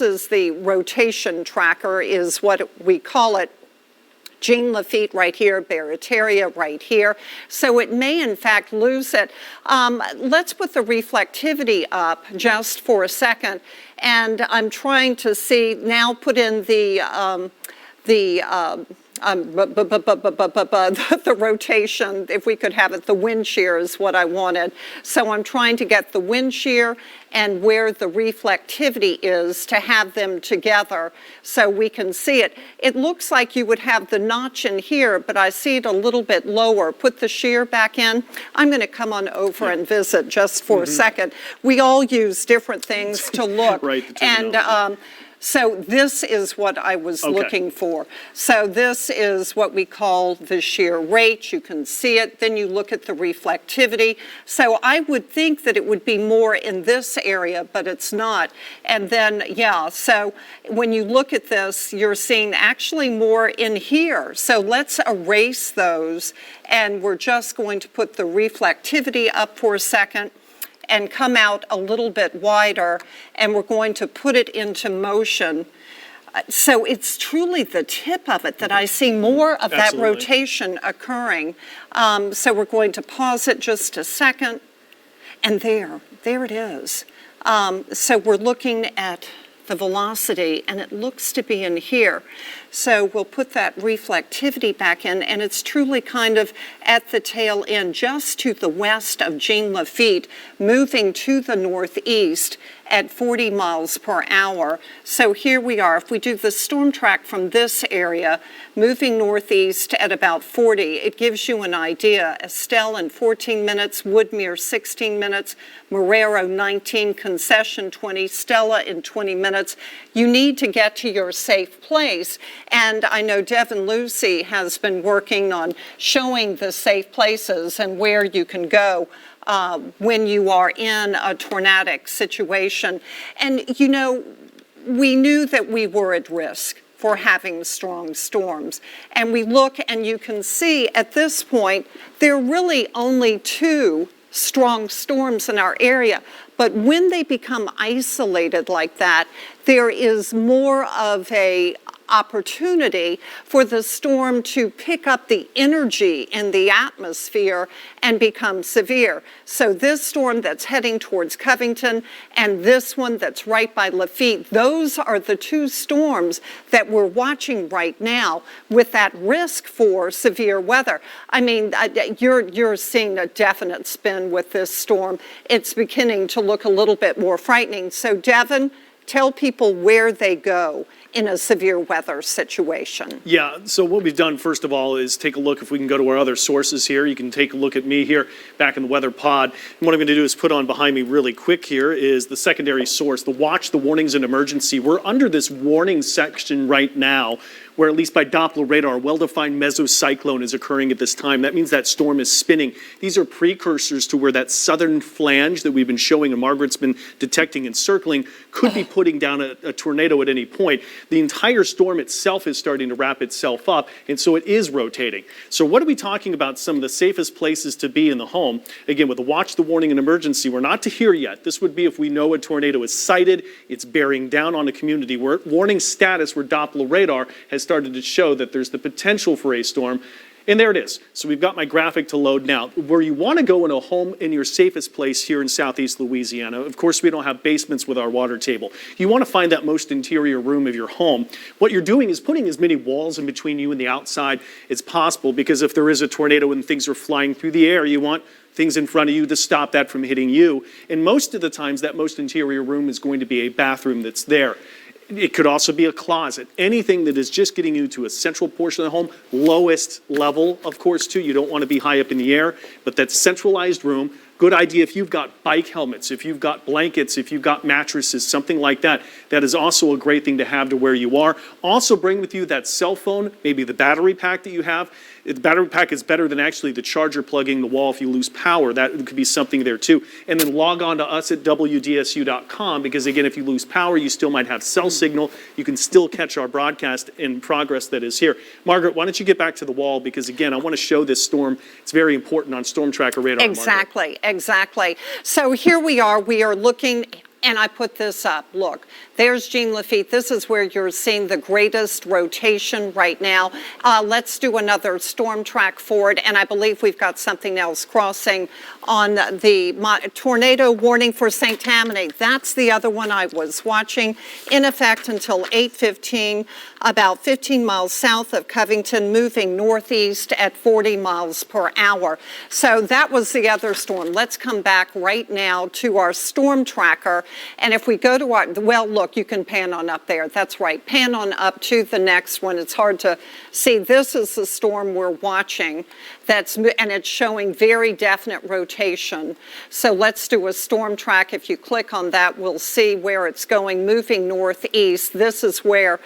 is the rotation tracker, is what we call it. Jean Lafitte right here, Barataria right here. So it may in fact lose it. Let's put the reflectivity up just for a second. And I'm trying to see, now put in the rotation, if we could have it, the wind shear is what I wanted. So I'm trying to get the wind shear and where the reflectivity is to have them together so we can see it. It looks like you would have the notch in here, but I see it a little bit lower. Put the shear back in. I'm going to come on over and visit just for a second. We all use different things to look. Right, and so this is what I was looking for. So this is what we call the shear rate. You can see it. Then you look at the reflectivity. So I would think that it would be more in this area, but it's not. And then, yeah, so when you look at this, you're seeing actually more in here. So let's erase those. And we're just going to put the reflectivity up for a second and come out a little bit wider, and we're going to put it into motion. So it's truly the tip of it that I see more of that rotation occurring. So we're going to pause it just a second, and there it is. So we're looking at the velocity, and it looks to be in here. So we'll put that reflectivity back in, and it's truly kind of at the tail end, just to the west of Jean Lafitte, moving to the northeast at 40 miles per hour. So here we are. If we do the storm track from this area, moving northeast at about 40, it gives you an idea. Estelle in 14 minutes, Woodmere 16 minutes, Marrero 19, Concession 20, Stella in 20 minutes. You need to get to your safe place. And I know Devin Lucy has been working on showing the safe places and where you can go when you are in a tornadic situation. And, you know, we knew that we were at risk for having strong storms. And we look and you can see at this point, there are really only 2 strong storms in our area. But when they become isolated like that, there is more of a opportunity for the storm to pick up the energy in the atmosphere and become severe. So this storm that's heading towards Covington and this one that's right by Lafitte, those are the 2 storms that we're watching right now with that risk for severe weather. I mean, you're seeing a definite spin with this storm. It's beginning to look a little bit more frightening. So Devin, tell people where they go in a severe weather situation. Yeah, so what we've done, first of all, is take a look, if we can go to our other sources here. You can take a look at me here back in the weather pod. And what I'm going to do is put on behind me really quick here is the secondary source, the watch, the warnings and emergency. We're under this warning section right now, where at least by Doppler radar, a well-defined mesocyclone is occurring at this time. That means that storm is spinning. These are precursors to where that southern flange that we've been showing and Margaret's been detecting and circling could be putting down a tornado at any point. The entire storm itself is starting to wrap itself up, and so it is rotating. So what are we talking about? Some of the safest places to be in the home. Again, with the watch, the warning, and emergency, we're not to here yet. This would be if we know a tornado is sighted, it's bearing down on a community. We're at warning status where Doppler radar has started to show that there's the potential for a storm. And there it is. So we've got my graphic to load now. Where you want to go in a home in your safest place here in southeast Louisiana, of course we don't have basements with our water table. You want to find that most interior room of your home. What you're doing is putting as many walls in between you and the outside as possible, because if there is a tornado and things are flying through the air, you want things in front of you to stop that from hitting you. And most of the times that most interior room is going to be a bathroom that's there. It could also be a closet. Anything that is just getting you to a central portion of the home, lowest level, of course, too. You don't want to be high up in the air, but that centralized room. Good idea if you've got bike helmets, if you've got blankets, if you've got mattresses, something like that. That is also a great thing to have to where you are. Also bring with you that cell phone, maybe the battery pack that you have. The battery pack is better than actually the charger plugging the wall if you lose power. That could be something there too. And then log on to us at WDSU.com, because again, if you lose power, you still might have cell signal. You can still catch our broadcast in progress that is here. Margaret, why don't you get back to the wall, because again, I want to show this storm. It's very important on Storm Tracker radar. Exactly, Margaret. Exactly. So here we are looking And I put this up. Look, there's Jean Lafitte. This is where you're seeing the greatest rotation right now. Let's do another storm track forward, and I believe we've got something else crossing on the tornado warning for St. Tammany. That's the other one I was watching, in effect until 8:15, about 15 miles south of Covington, moving northeast at 40 miles per hour. So that was the other storm. Let's come back right now to our storm tracker. And if we go to our, well, look, you can pan on up there. That's right. Pan on up to the next one. It's hard to see. This is the storm we're watching. And it's showing very definite rotation. So let's do a storm track. If you click on that, we'll see where it's going, moving northeast. This is where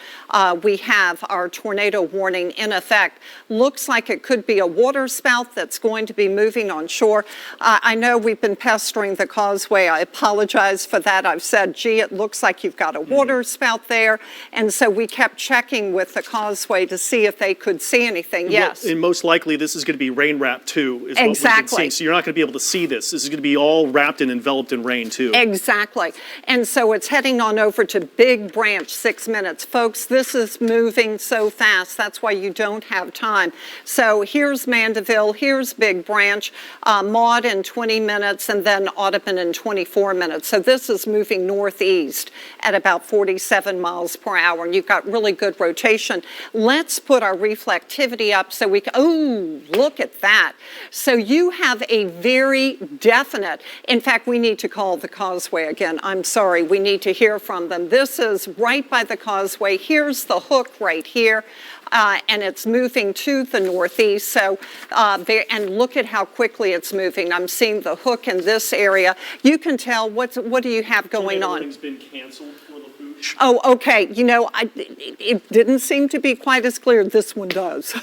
we have our tornado warning in effect. Looks like it could be a waterspout that's going to be moving on shore. I know we've been pestering the causeway. I apologize for that. I've said, gee, it looks like you've got a waterspout there. And so we kept checking with the causeway to see if they could see anything. Yes. Well, and most likely this is going to be rain wrapped too, is what we've been seeing. So you're not going to be able to see this. This is going to be all wrapped and enveloped in rain too. Exactly. And so it's heading on over to Big Branch, 6 minutes. Folks, this is moving so fast. That's why you don't have time. So here's Mandeville, here's Big Branch, Maud in 20 minutes, and then Audubon in 24 minutes. So this is moving northeast at about 47 miles per hour, and you've got really good rotation. Let's put our reflectivity up so we can, oh, look at that. So you have a very definite, in fact, we need to call the causeway again. I'm sorry, we need to hear from them. This is right by the causeway. Here's the hook right here. And it's moving to the northeast. So, and look at how quickly it's moving. I'm seeing the hook in this area. You can tell what do you have going on? Tornado warning's been canceled for Lafourche. Oh, okay. You know, it didn't seem to be quite as clear. This one does.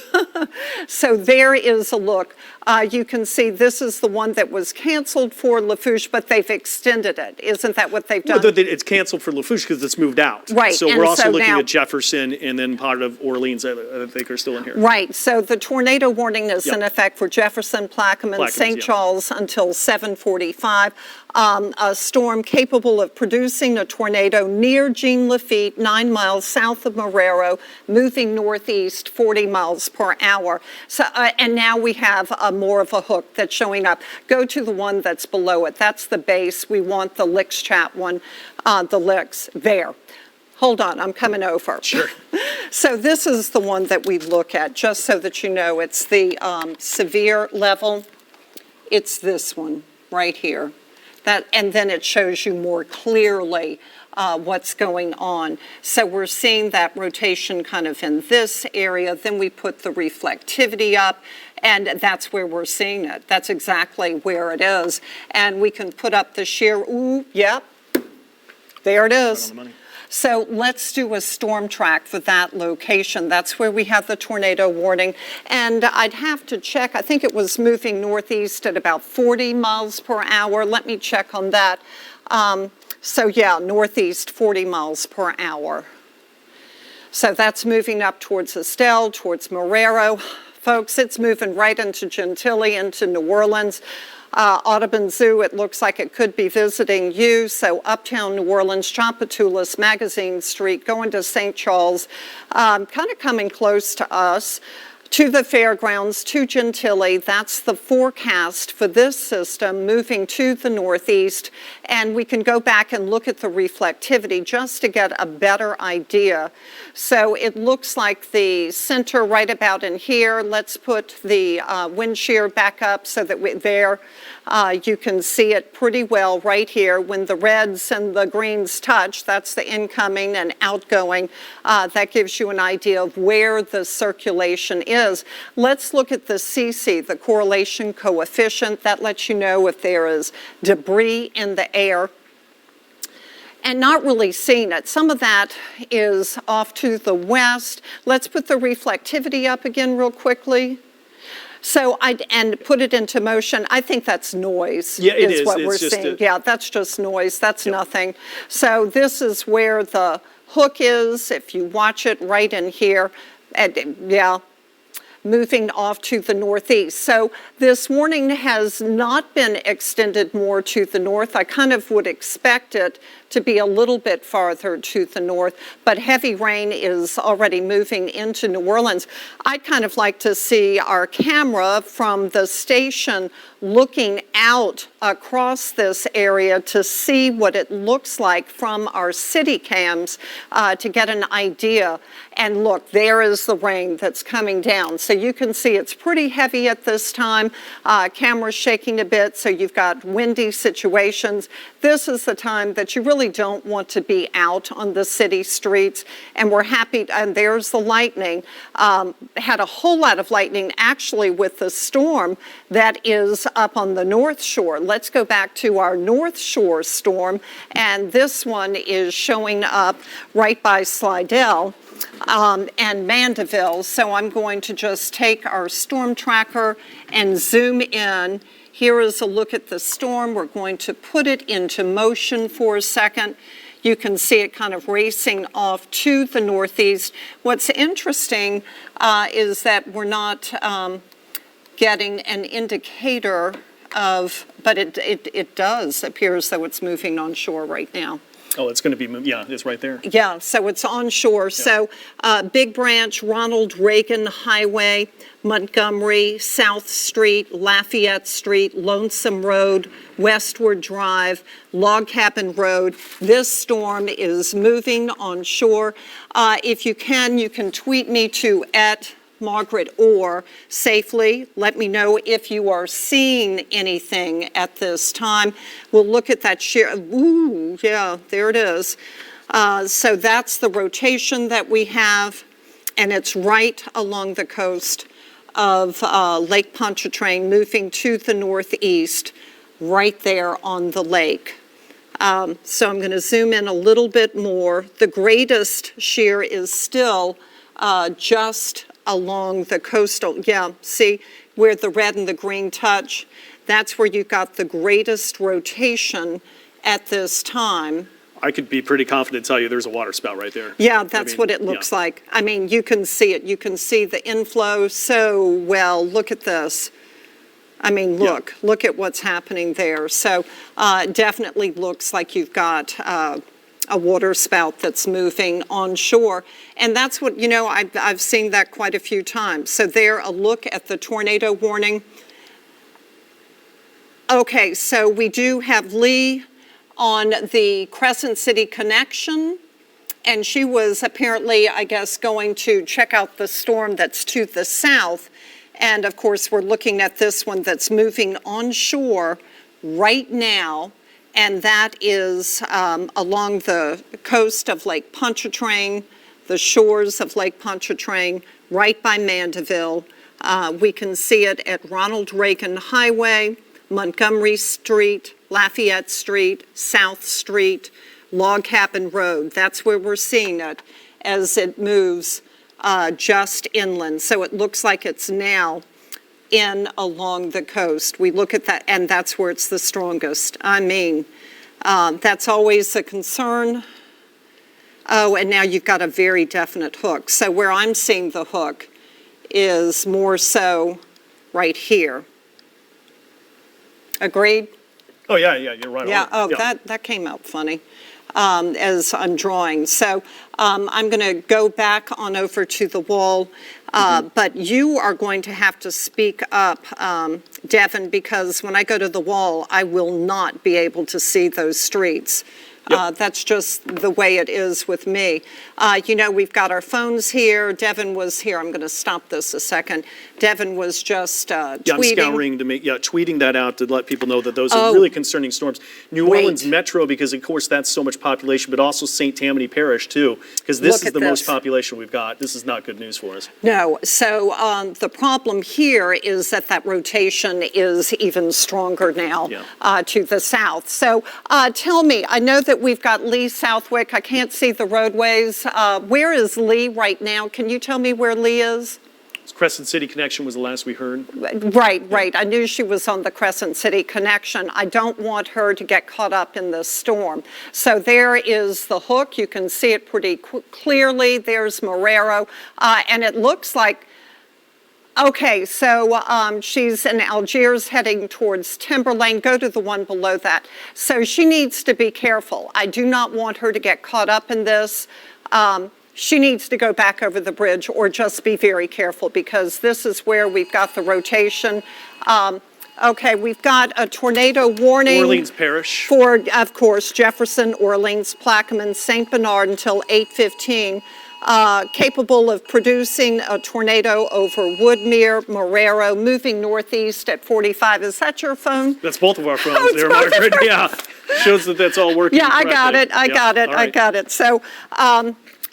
So there is a look. You can see this is the one that was canceled for Lafourche, but they've extended it. Isn't that what they've done? Well, it's canceled for Lafourche because it's moved out. Right. So we're also looking at Jefferson and then part of Orleans, I think, are still in here. Right. So the tornado warning is in effect for Jefferson, Plaquemine, St. Charles until 7:45. A storm capable of producing a tornado near Jean Lafitte, 9 miles south of Marrero, moving northeast 40 miles per hour. So, and now we have more of a hook that's showing up. Go to the one that's below it. That's the base. We want the Licks Chat one, the Licks there. Hold on, I'm coming over. Sure. So this is the one that we look at, just so that you know. It's the severe level. It's this one right here. And then it shows you more clearly what's going on. So we're seeing that rotation kind of in this area. Then we put the reflectivity up, and that's where we're seeing it. That's exactly where it is. And we can put up the shear. Ooh, yep. There it is. Right on the money. So let's do a storm track for that location. That's where we have the tornado warning. And I'd have to check. I think it was moving northeast at about 40 miles per hour. Let me check on that. So yeah, northeast 40 miles per hour. So that's moving up towards Estelle, towards Marrero. Folks, it's moving right into Gentilly, into New Orleans. Audubon Zoo, it looks like it could be visiting you. So uptown New Orleans, Champatoulas, Magazine Street, going to St. Charles, kind of coming close to us, to the fairgrounds, to Gentilly. That's the forecast for this system moving to the northeast. And we can go back and look at the reflectivity just to get a better idea. So it looks like the center right about in here. Let's put the wind shear back up so that you can see it pretty well right here. When the reds and the greens touch, that's the incoming and outgoing. That gives you an idea of where the circulation is. Let's look at the CC, the correlation coefficient. That lets you know if there is debris in the air. And not really seeing it. Some of that is off to the west. Let's put the reflectivity up again real quickly. So and put it into motion. I think that's noise. Yeah, it is. What we're seeing. Yeah, that's just noise. That's nothing. So this is where the hook is. If you watch it right in here, and yeah. moving off to the northeast. So this warning has not been extended more to the north. I kind of would expect it to be a little bit farther to the north, but heavy rain is already moving into New Orleans. I'd kind of like to see our camera from the station looking out across this area to see what it looks like from our city cams to get an idea. And look, there is the rain that's coming down. So you can see it's pretty heavy at this time. Camera's shaking a bit, so you've got windy situations. This is the time that you really don't want to be out on the city streets. And we're happy, and there's the lightning. Had a whole lot of lightning actually with the storm that is up on the North Shore. Let's go back to our North Shore storm, and this one is showing up right by Slidell and Mandeville. So I'm going to just take our storm tracker and zoom in. Here is a look at the storm. We're going to put it into motion for a second. You can see it kind of racing off to the northeast. What's interesting is that we're not getting an indicator of, but it does appear as though it's moving on shore right now. Oh, it's going to be, yeah, it's right there. Yeah, so it's onshore. Yeah. So Big Branch, Ronald Reagan Highway, Montgomery, South Street, Lafayette Street, Lonesome Road, Westward Drive, Log Cabin Road. This storm is moving onshore. If you can tweet me to @Margaret Orr safely. Let me know if you are seeing anything at this time. We'll look at that shear. Ooh, yeah, there it is. So that's the rotation that we have, and it's right along the coast of Lake Pontchartrain, moving to the northeast, right there on the lake. So I'm going to zoom in a little bit more. The greatest shear is still just along the coastal, yeah, see where the red and the green touch? That's where you got the greatest rotation at this time. I could be pretty confident to tell you there's a water spout right there. Yeah, that's what it looks like. I mean, you can see it. You can see the inflow so well. Look at this. I mean, look at what's happening there. So definitely looks like you've got a water spout that's moving onshore. And that's what, I've seen that quite a few times. So there, a look at the tornado warning. Okay, so we do have Lee on the Crescent City connection, and she was apparently, I guess, going to check out the storm that's to the south. And of course, we're looking at this one that's moving onshore right now. And that is along the coast of Lake Pontchartrain, the shores of Lake Pontchartrain, right by Mandeville. We can see it at Ronald Reagan Highway, Montgomery Street, Lafayette Street, South Street, Log Cabin Road. That's where we're seeing it as it moves just inland. So it looks like it's now in along the coast. We look at that, and that's where it's the strongest. I mean, that's always a concern. Oh, and now you've got a very definite hook. So where I'm seeing the hook is more so right here. Agreed? Oh, yeah, you're right. Yeah, that came out funny as I'm drawing. So I'm going to go back on over to the wall. But you are going to have to speak up, Devin, because when I go to the wall, I will not be able to see those streets. That's just the way it is with me. We've got our phones here. Devin was here. I'm going to stop this a second. Devin was just tweeting. Yeah, I'm scouring to make, tweeting that out to let people know that those are really concerning storms. New Orleans Metro, because of course that's so much population, but also St. Tammany Parish too, because this is the most population we've got. This is not good news for us. No, so the problem here is that rotation is even stronger now to the south. So tell me, I know that we've got Lee Southwick. I can't see the roadways. Where is Lee right now? Can you tell me where Lee is? Crescent City connection was the last we heard. Right. I knew she was on the Crescent City connection. I don't want her to get caught up in this storm. So there is the hook. You can see it pretty clearly. There's Marrero. And it looks like Okay, so she's in Algiers heading towards Timberlane. Go to the one below that. So she needs to be careful. I do not want her to get caught up in this. She needs to go back over the bridge or just be very careful because this is where we've got the rotation. Okay, we've got a tornado warning. Orleans Parish. For, of course, Jefferson, Orleans, Plaquemine, St. Bernard until 8:15. Capable of producing a tornado over Woodmere, Marrero, moving northeast at 45. Is that your phone? That's both of our phones Oh, it's there, both of Margaret. ours. Yeah, shows that that's all working Yeah, I got correctly. it. I Yep. got it. All I right. got it. So,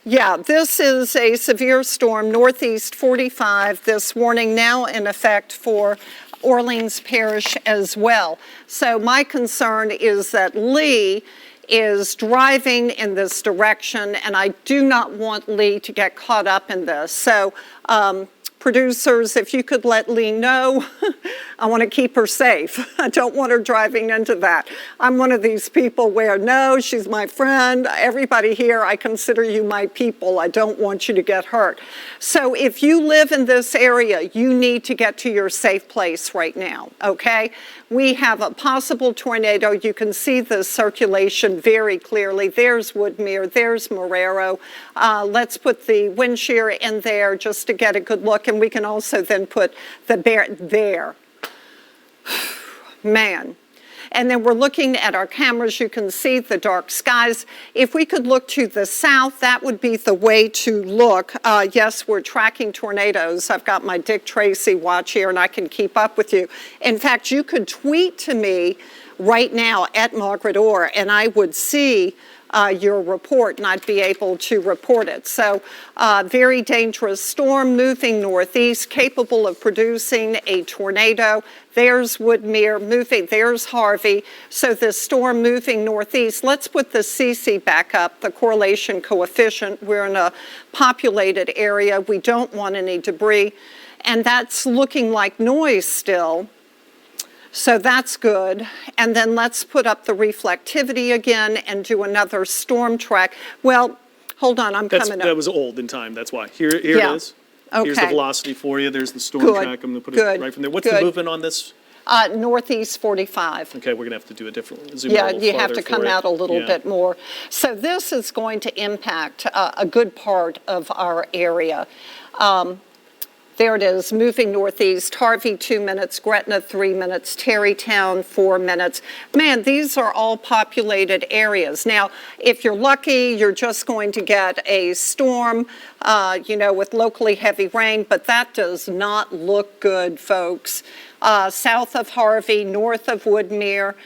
yeah, this is a severe storm, northeast 45. This warning now in effect for Orleans Parish as well. So my concern is that Lee is driving in this direction, and I do not want Lee to get caught up in this. So, producers, if you could let Lee know, I want to keep her safe. I don't want her driving into that. I'm one of these people where, no, she's my friend. Everybody here, I consider you my people. I don't want you to get hurt. So if you live in this area, you need to get to your safe place right now, okay? We have a possible tornado. You can see the circulation very clearly. There's Woodmere, there's Marrero. Let's put the wind shear in there just to get a good look, and we can also then put the bear there. Man. And then we're looking at our cameras. You can see the dark skies. If we could look to the south, that would be the way to look. Yes, we're tracking tornadoes. I've got my Dick Tracy watch here, and I can keep up with you. In fact, you could tweet to me right now at Margaret Orr, and I would see your report, and I'd be able to report it. So, very dangerous storm moving northeast, capable of producing a tornado. There's Woodmere moving, there's Harvey. So this storm moving northeast, let's put the CC back up, the correlation coefficient. We're in a populated area. We don't want any debris. And that's looking like noise still. So that's good. And then let's put up the reflectivity again and do another storm track. Well, hold on, I'm coming up. That was old in time, that's why. Here Yeah. it is. Here's the Okay. velocity for you. There's the storm Good. track. I'm going to put Good. it right from there. What's the Good. movement on this? Northeast 45. Okay, we're going to have to do it differently. Zoom Yeah, out a little you have farther to for come it. out a little Yeah. bit more. So this is going to impact a good part of our area. There it is, moving northeast, Harvey 2 minutes, Gretna 3 minutes, Terrytown 4 minutes. Man, these are all populated areas. Now, if you're lucky, you're just going to get a storm, with locally heavy rain, but that does not look good, folks. South of Harvey, north of Woodmere,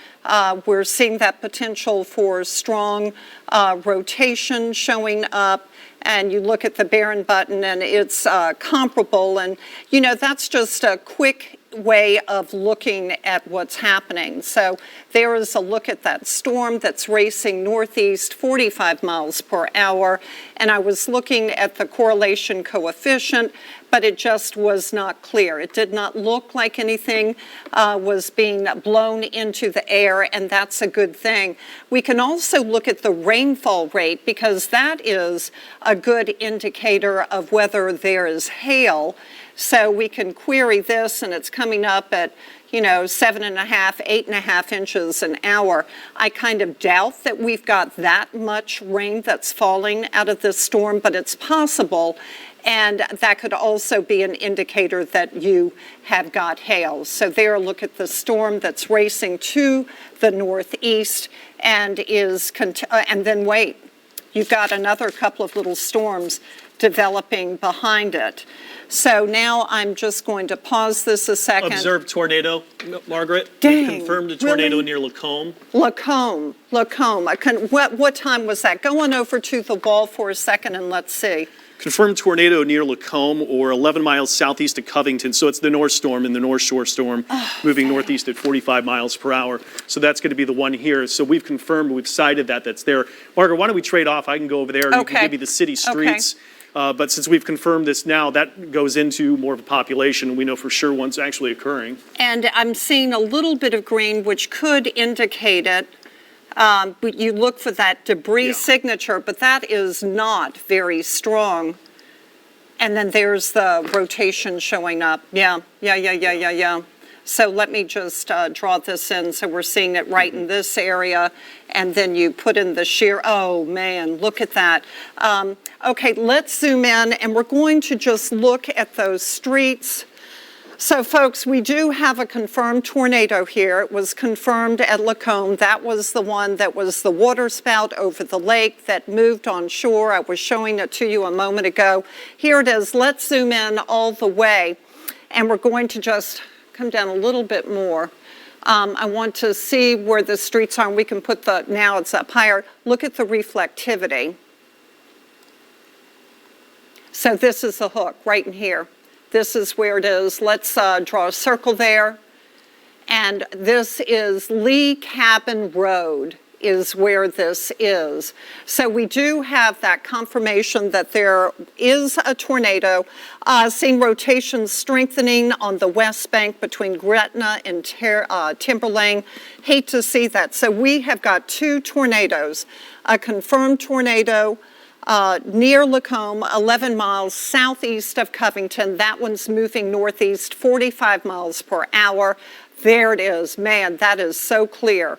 we're seeing that potential for strong rotation showing up. And you look at the Barron button and it's comparable. And, that's just a quick way of looking at what's happening. So there is a look at that storm that's racing northeast 45 miles per hour. And I was looking at the correlation coefficient, but it just was not clear. It did not look like anything was being blown into the air, and that's a good thing. We can also look at the rainfall rate because that is a good indicator of whether there is hail. So we can query this, and it's coming up at 7.5, 8.5 inches an hour. I kind of doubt that we've got that much rain that's falling out of this storm, but it's possible. And that could also be an indicator that you have got hail. So there, look at the storm that's racing to the northeast and and then wait. You've got another couple of little storms developing behind it. So now I'm just going to pause this a second. Observed tornado, Margaret. Dang, We confirmed a tornado really? near Lacombe. Lacombe. What time was that? Go on over to the wall for a second and let's see. Confirmed tornado near Lacombe or 11 miles southeast of Covington. So it's the North Storm and the North Shore Storm moving northeast at 45 miles per hour. So that's going to be the one here. So we've confirmed, we've cited that's there. Margaret, why don't we trade off? I can go over there and you can give me the city streets. But since we've confirmed this now, that goes into more of a population, and we know for sure one's actually occurring. And I'm seeing a little bit of green, which could indicate it. But you look for that debris signature, but that is not very strong. And then there's the rotation showing up. Yeah. So let me just draw this in so we're seeing it right in this area. And then you put in the shear. Oh, man, look at that. Okay, let's zoom in, and we're going to just look at those streets. So, folks, we do have a confirmed tornado here. It was confirmed at Lacombe. That was the one that was the waterspout over the lake that moved on shore. I was showing it to you a moment ago. Here it is. Let's zoom in all the way, and we're going to just come down a little bit more. I want to see where the streets are. We can put now it's up higher. Look at the reflectivity. So this is the hook right in here. This is where it is. Let's draw a circle there. And this is Lee Cabin Road is where this is. So we do have that confirmation that there is a tornado. Seeing rotation strengthening on the west bank between Gretna and Timberlane. Hate to see that. So we have got 2 tornadoes. A confirmed tornado near Lacombe, 11 miles southeast of Covington. That one's moving northeast, 45 miles per hour. There it is. Man, that is so clear.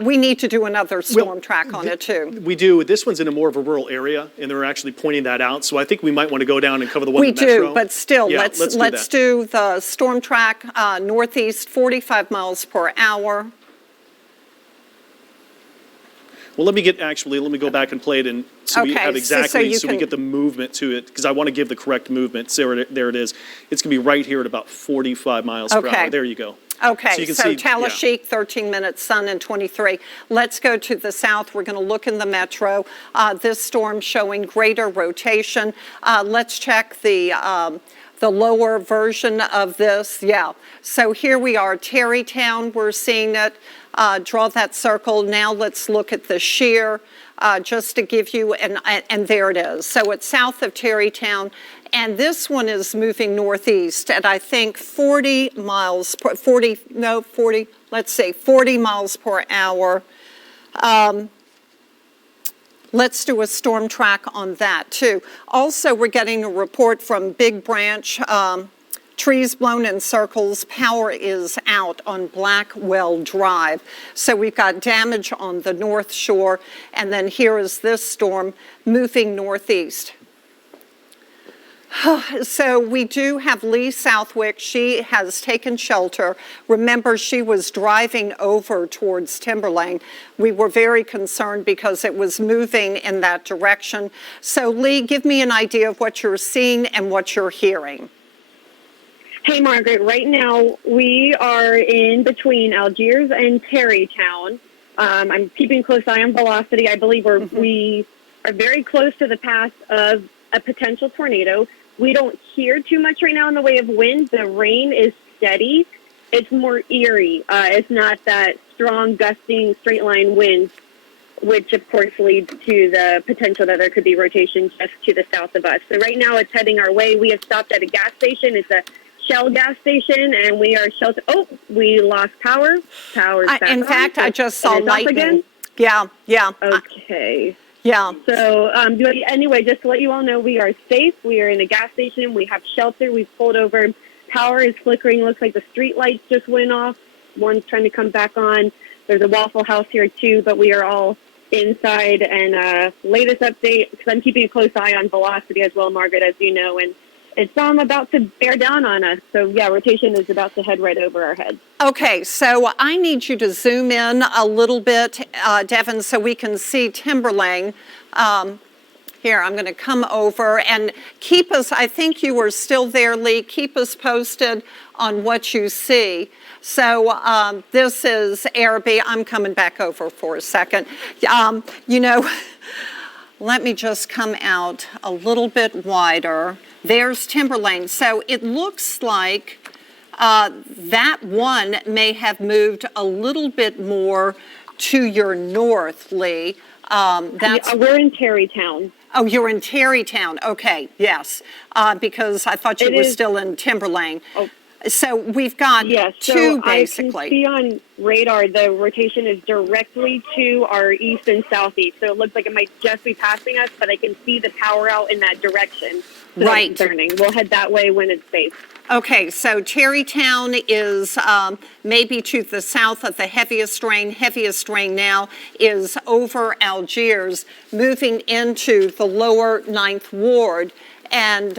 We need to do another storm track on it, too. We do. This one's in a more of a rural area, and they're actually pointing that out. So I think we might want to go down and cover the one in Metro. We do, but still, yeah, let's do the storm track northeast, 45 miles per hour. Well, let me go back and play it, and so we have exactly, so we get the movement to it, because I want to give the correct movement. So there it is. It's going to be right here at about 45 miles per hour. There you go. Okay, so Talasheek, 13 minutes, sun and 23. Let's go to the south. We're going to look in the metro. This storm showing greater rotation. Let's check the lower version of this. Yeah, so here we are, Terrytown. We're seeing it. Draw that circle. Now let's look at the shear, just to give you, and there it is. So it's south of Terrytown. And this one is moving northeast at, I think, 40 miles per hour. Let's do a storm track on that, too. Also, we're getting a report from Big Branch. Trees blown in circles. Power is out on Blackwell Drive. So we've got damage on the North Shore. And then here is this storm moving northeast. So we do have Lee Southwick. She has taken shelter. Remember, she was driving over towards Timberlane. We were very concerned because it was moving in that direction. So Lee, give me an idea of what you're seeing and what you're hearing. Hey, Margaret. Right now, we are in between Algiers and Terrytown. I'm keeping a close eye on velocity. I believe we are very close to the path of a potential tornado. We don't hear too much right now in the way of wind. The rain is steady. It's more eerie. It's not that strong, gusting, straight-line wind, which, of course, leads to the potential that there could be rotation just to the south of us. So right now, it's heading our way. We have stopped at a gas station. It's a Shell gas station, and we are sheltered. Oh, we lost power. Power's back in on. fact, I just saw lightning. Yeah. Okay. Yeah. So anyway, just to let you all know, we are safe. We are in a gas station. We have shelter. We've pulled over. Power is flickering. Looks like the street lights just went off. One's trying to come back on. There's a Waffle House here, too, but we are all inside. And latest update, because I'm keeping a close eye on velocity as well, Margaret, as you know, and it's about to bear down on us. So, yeah, rotation is about to head right over our heads. Okay, so I need you to zoom in a little bit, Devin, so we can see Timberlane. Here, I'm going to come over and keep us, I think you were still there, Lee, keep us posted on what you see. So this is Araby. I'm coming back over for a second. Let me just come out a little bit wider. There's Timberlane. So it looks like that one may have moved a little bit more to your north, Lee. We're in Terrytown. Oh, you're in Terrytown. Okay, yes, because I thought you were still in Timberlane. Oh. So we've got Yes, so two I basically. can see on radar the rotation is directly to our east and southeast. So it looks like it might just be passing us, but I can see the power out in that direction. So Right. that's concerning. We'll head that way when it's safe. Okay, so Terrytown is maybe to the south of the heaviest rain. Heaviest rain now is over Algiers, moving into the lower Ninth Ward. And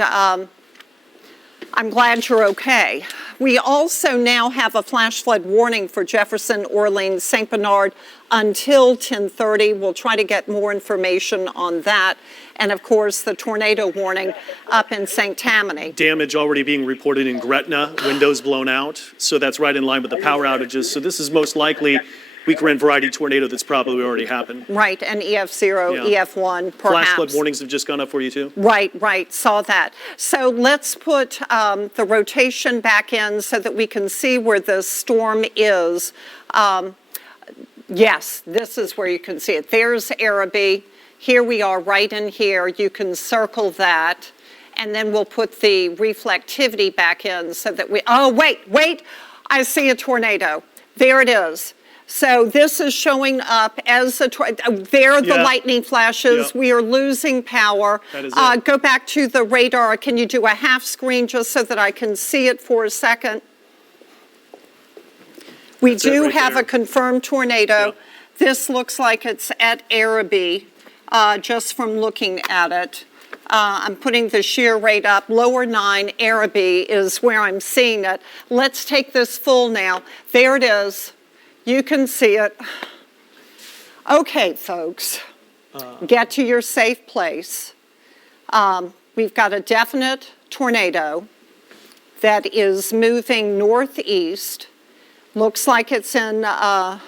I'm glad you're okay. We also now have a flash flood warning for Jefferson, Orleans, St. Bernard until 10:30. We'll try to get more information on that. And of course, the tornado warning up in St. Tammany. Damage already being reported in Gretna, windows blown out. So that's right in line with the power outages. So this is most likely weaker end variety tornado that's probably already happened. Right, and EF0, Yeah. EF1, perhaps. Flash flood warnings have just gone up for you too? Right, saw that. So let's put the rotation back in so that we can see where the storm is. Yes, this is where you can see it. There's Araby. Here we are right in here. You can circle that. And then we'll put the reflectivity back in so that oh, wait, I see a tornado. There it is. So this is showing up as there are the Yeah. lightning flashes. Yeah. We are losing power. That is it. Go back to the radar. Can you do a half screen just so that I can see it for a second? We That's it do right have there. a confirmed tornado. Yeah. This looks like it's at Araby, just from looking at it. I'm putting the shear rate up. Lower 9, Araby is where I'm seeing it. Let's take this full now. There it is. You can see it. Okay, folks, get to your safe place. We've got a definite tornado that is moving northeast. Looks like it's in the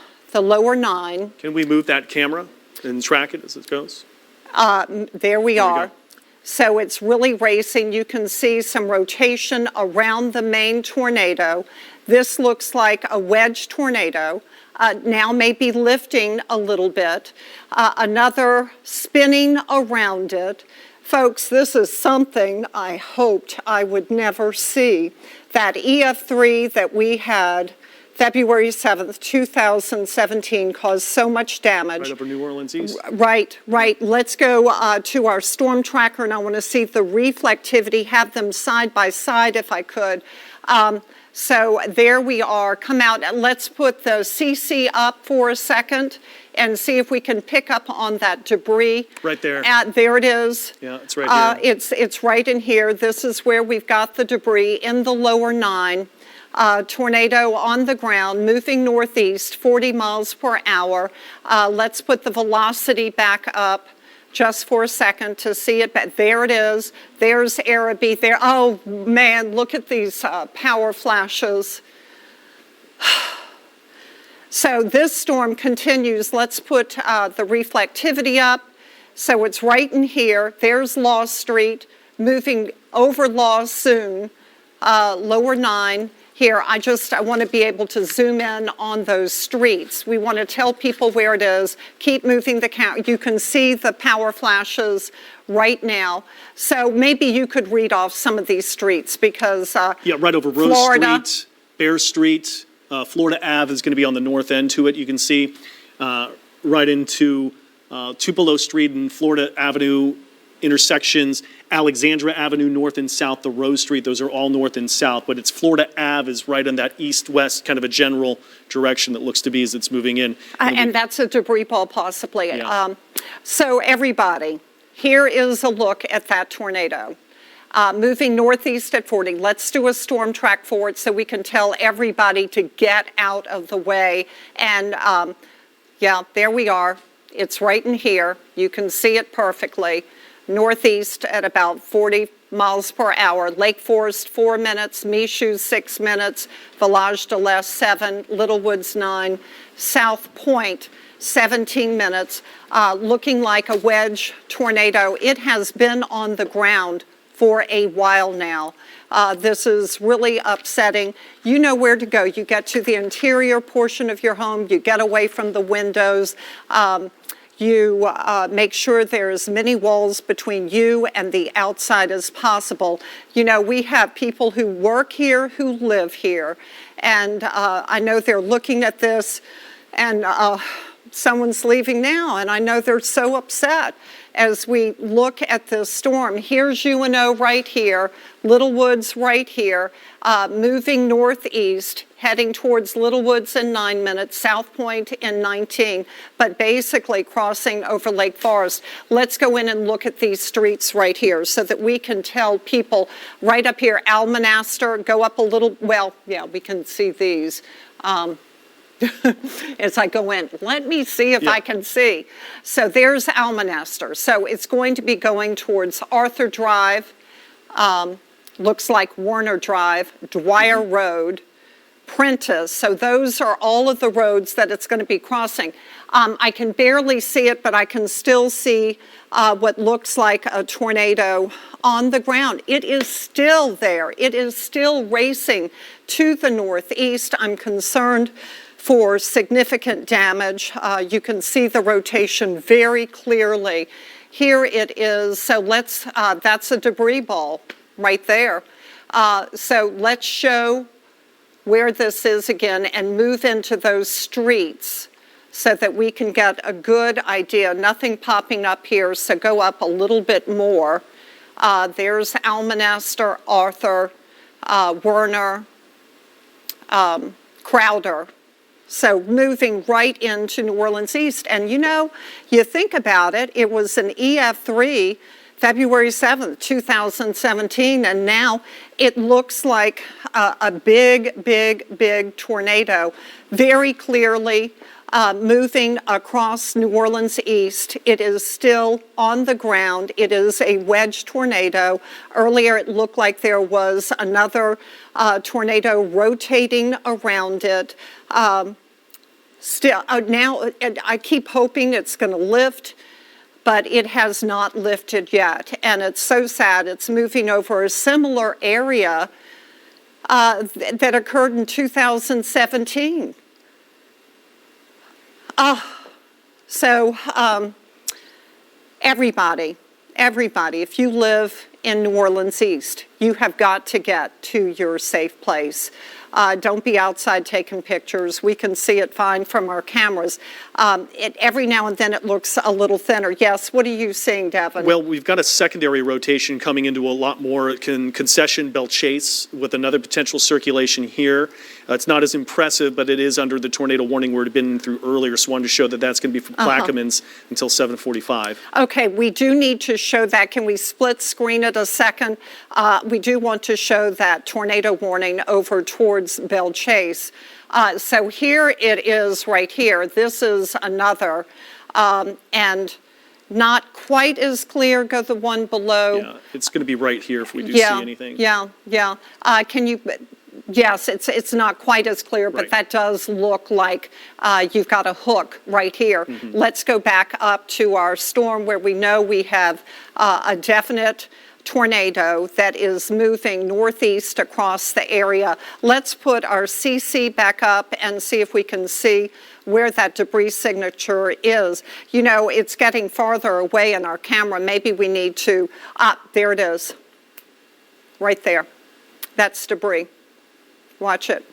lower 9. Can we move that camera and track it as it goes? There we are. go. So it's really racing. You can see some rotation around the main tornado. This looks like a wedge tornado. Now maybe lifting a little bit. Another spinning around it. Folks, this is something I hoped I would never see. That EF3 that we had February 7th, 2017 caused so much damage. Right over New Orleans East? Right. Let's go to our storm tracker, and I want to see the reflectivity, have them side by side if I could. So there we are. Come out. Let's put the CC up for a second and see if we can pick up on that debris. Right there. There it is. Yeah, it's right here. It's right in here. This is where we've got the debris in the lower 9. Tornado on the ground, moving northeast, 40 miles per hour. Let's put the velocity back up just for a second to see it. But there it is. There's Araby there. Oh, man, look at these power flashes. So this storm continues. Let's put the reflectivity up. So it's right in here. There's Law Street, moving over Law soon, lower 9. Here, I want to be able to zoom in on those streets. We want to tell people where it is. Keep moving the count. You can see the power flashes right now. So maybe you could read off some of these streets because Yeah, right over Rose Florida. Street, Bear Street, Florida Ave is going to be on the north end to it. You can see right into Tupelo Street and Florida Avenue intersections, Alexandra Avenue, north and south, the Rose Street, those are all north and south, but it's Florida Ave is right on that east-west kind of a general direction that looks to be as it's moving in. and that's a debris ball possibly. Yeah. So everybody, here is a look at that tornado. Moving northeast at 40. Let's do a storm track for it so we can tell everybody to get out of the way. And yeah, there we are. It's right in here. You can see it perfectly. Northeast at about 40 miles per hour. Lake Forest, 4 minutes. Michoud, 6 minutes. Village de l'Est, 7. Little Woods, 9. South Point, 17 minutes. Looking like a wedge tornado. It has been on the ground for a while now. This is really upsetting. You know where to go. You get to the interior portion of your home. You get away from the windows. You make sure there are as many walls between you and the outside as possible. You know, we have people who work here, who live here, and I know they're looking at this, and someone's leaving now, and I know they're so upset as we look at this storm. Here's UNO right here, Little Woods right here, moving northeast, heading towards Little Woods in 9 minutes, South Point in 19, but basically crossing over Lake Forest. Let's go in and look at these streets right here so that we can tell people right up here, Almonaster, go up a little, well, yeah, we can see these. As I go in, let me see if I can see. So there's Almonaster. So it's going to be going towards Arthur Drive, looks like Warner Drive, Dwyer Road, Prentice. So those are all of the roads that it's going to be crossing. I can barely see it, but I can still see what looks like a tornado on the ground. It is still there. It is still racing to the northeast. I'm concerned for significant damage. You can see the rotation very clearly. Here it is. So that's a debris ball right there. So let's show where this is again and move into those streets so that we can get a good idea. Nothing popping up here, so go up a little bit more. There's Almonaster, Arthur, Werner, Crowder. So moving right into New Orleans East. And you know, you think about it, it was an EF3 February 7th, 2017, and now it looks like a big, big, big tornado, very clearly moving across New Orleans East. It is still on the ground. It is a wedge tornado. Earlier it looked like there was another tornado rotating around it. Still, now I keep hoping it's going to lift, but it has not lifted yet. And it's so sad. It's moving over a similar area that occurred in 2017. So everybody, if you live in New Orleans East, you have got to get to your safe place. Don't be outside taking pictures. We can see it fine from our cameras. Every now and then it looks a little thinner. Yes, what are you seeing, Devin? Well, we've got a secondary rotation coming into a lot more concession Belle Chase with another potential circulation here. It's not as impressive, but it is under the tornado warning where it had been through earlier, so I wanted to show that that's going to be from Plaquemines until 7:45. Okay, we do need to show that. Can we split screen it a second? We do want to show that tornado warning over towards Belle Chase. So here it is right here. This is another, and not quite as clear. Go the one below. Yeah, it's going to be right here if we do see anything. Yeah. Can you? Yes, it's not quite as clear, but that does look like you've got a hook right here. Let's go back up to our storm where we know we have a definite tornado that is moving northeast across the area. Let's put our CC back up and see if we can see where that debris signature is. You know, it's getting farther away in our camera. Maybe we need to, there it is, right there. That's debris. Watch it.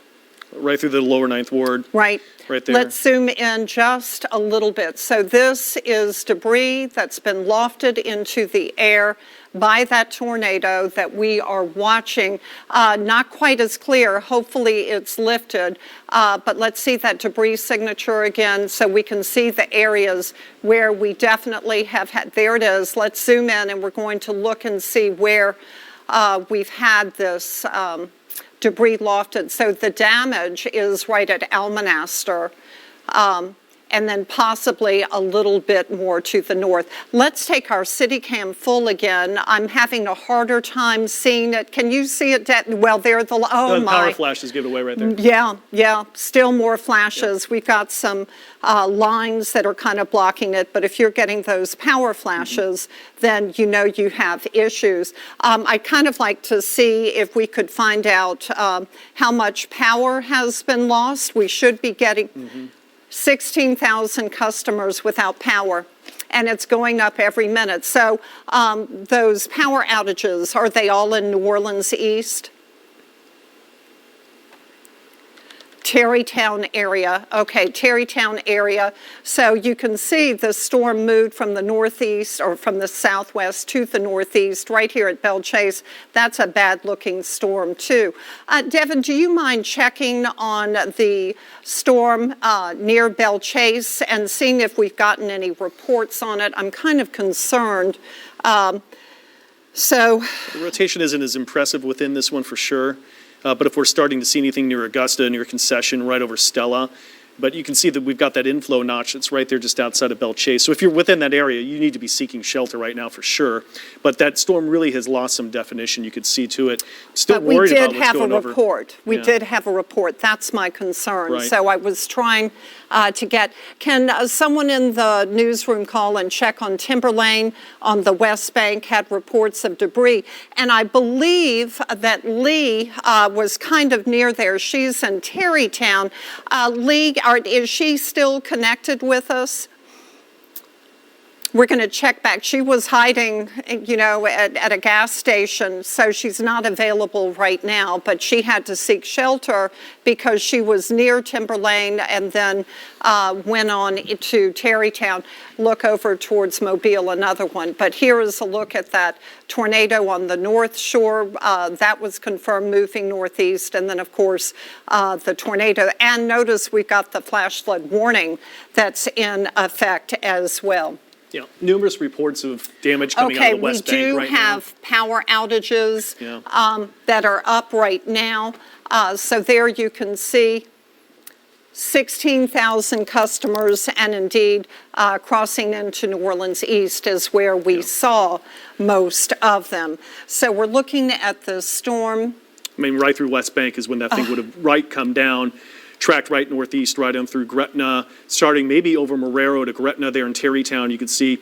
Right through the lower Ninth Ward. Right. Right there. Let's zoom in just a little bit. So this is debris that's been lofted into the air by that tornado that we are watching. Not quite as clear. Hopefully it's lifted. But let's see that debris signature again so we can see the areas where we definitely have had. There it is. Let's zoom in and we're going to look and see where we've had this debris lofted. So the damage is right at Almonaster, and then possibly a little bit more to the north. Let's take our city cam full again. I'm having a harder time seeing it. Can you see it? Well, there the the power flashes give it away right there. Yeah. Still more flashes. We've got some lines that are kind of blocking it, but if you're getting those power flashes, then you know you have issues. I'd kind of like to see if we could find out how much power has been lost. We should be getting 16,000 customers without power. and it's going up every minute. So those power outages, are they all in New Orleans East? Terrytown area. Okay, Terrytown area. So you can see the storm moved from the northeast or from the southwest to the northeast right here at Belle Chase. That's a bad looking storm too. Devin, do you mind checking on the storm near Belle Chase and seeing if we've gotten any reports on it? I'm kind of concerned. The rotation isn't as impressive within this one for sure. But if we're starting to see anything near Augusta, near Concession, right over Stella, but you can see that we've got that inflow notch that's right there just outside of Belle Chase. So if you're within that area, you need to be seeking shelter right now for sure. But that storm really has lost some definition. You could see to it. Still worried about what's going over. We did have a report. That's my concern. Right. So I was trying to get, can someone in the newsroom call and check on Timberlane on the West Bank, had reports of debris. And I believe that Lee was kind of near there. She's in Terrytown. Lee, is she still connected with us? We're going to check back. She was hiding, at a gas station, so she's not available right now, but she had to seek shelter because she was near Timberlane and then went on to Terrytown, look over towards Mobile, another one. But here is a look at that tornado on the North Shore. That was confirmed moving northeast, and then, of course, the tornado. And notice we've got the flash flood warning that's in effect as well. Yeah, numerous reports of damage coming out of the West Bank right now. We do have power outages that are up right now. So there you can see 16,000 customers, and indeed crossing into New Orleans East is where we saw most of them. So we're looking at the storm. I mean, right through West Bank is when that thing would have come down. Tracked right northeast, right on through Gretna, starting maybe over Marrero to Gretna there in Terrytown. You could see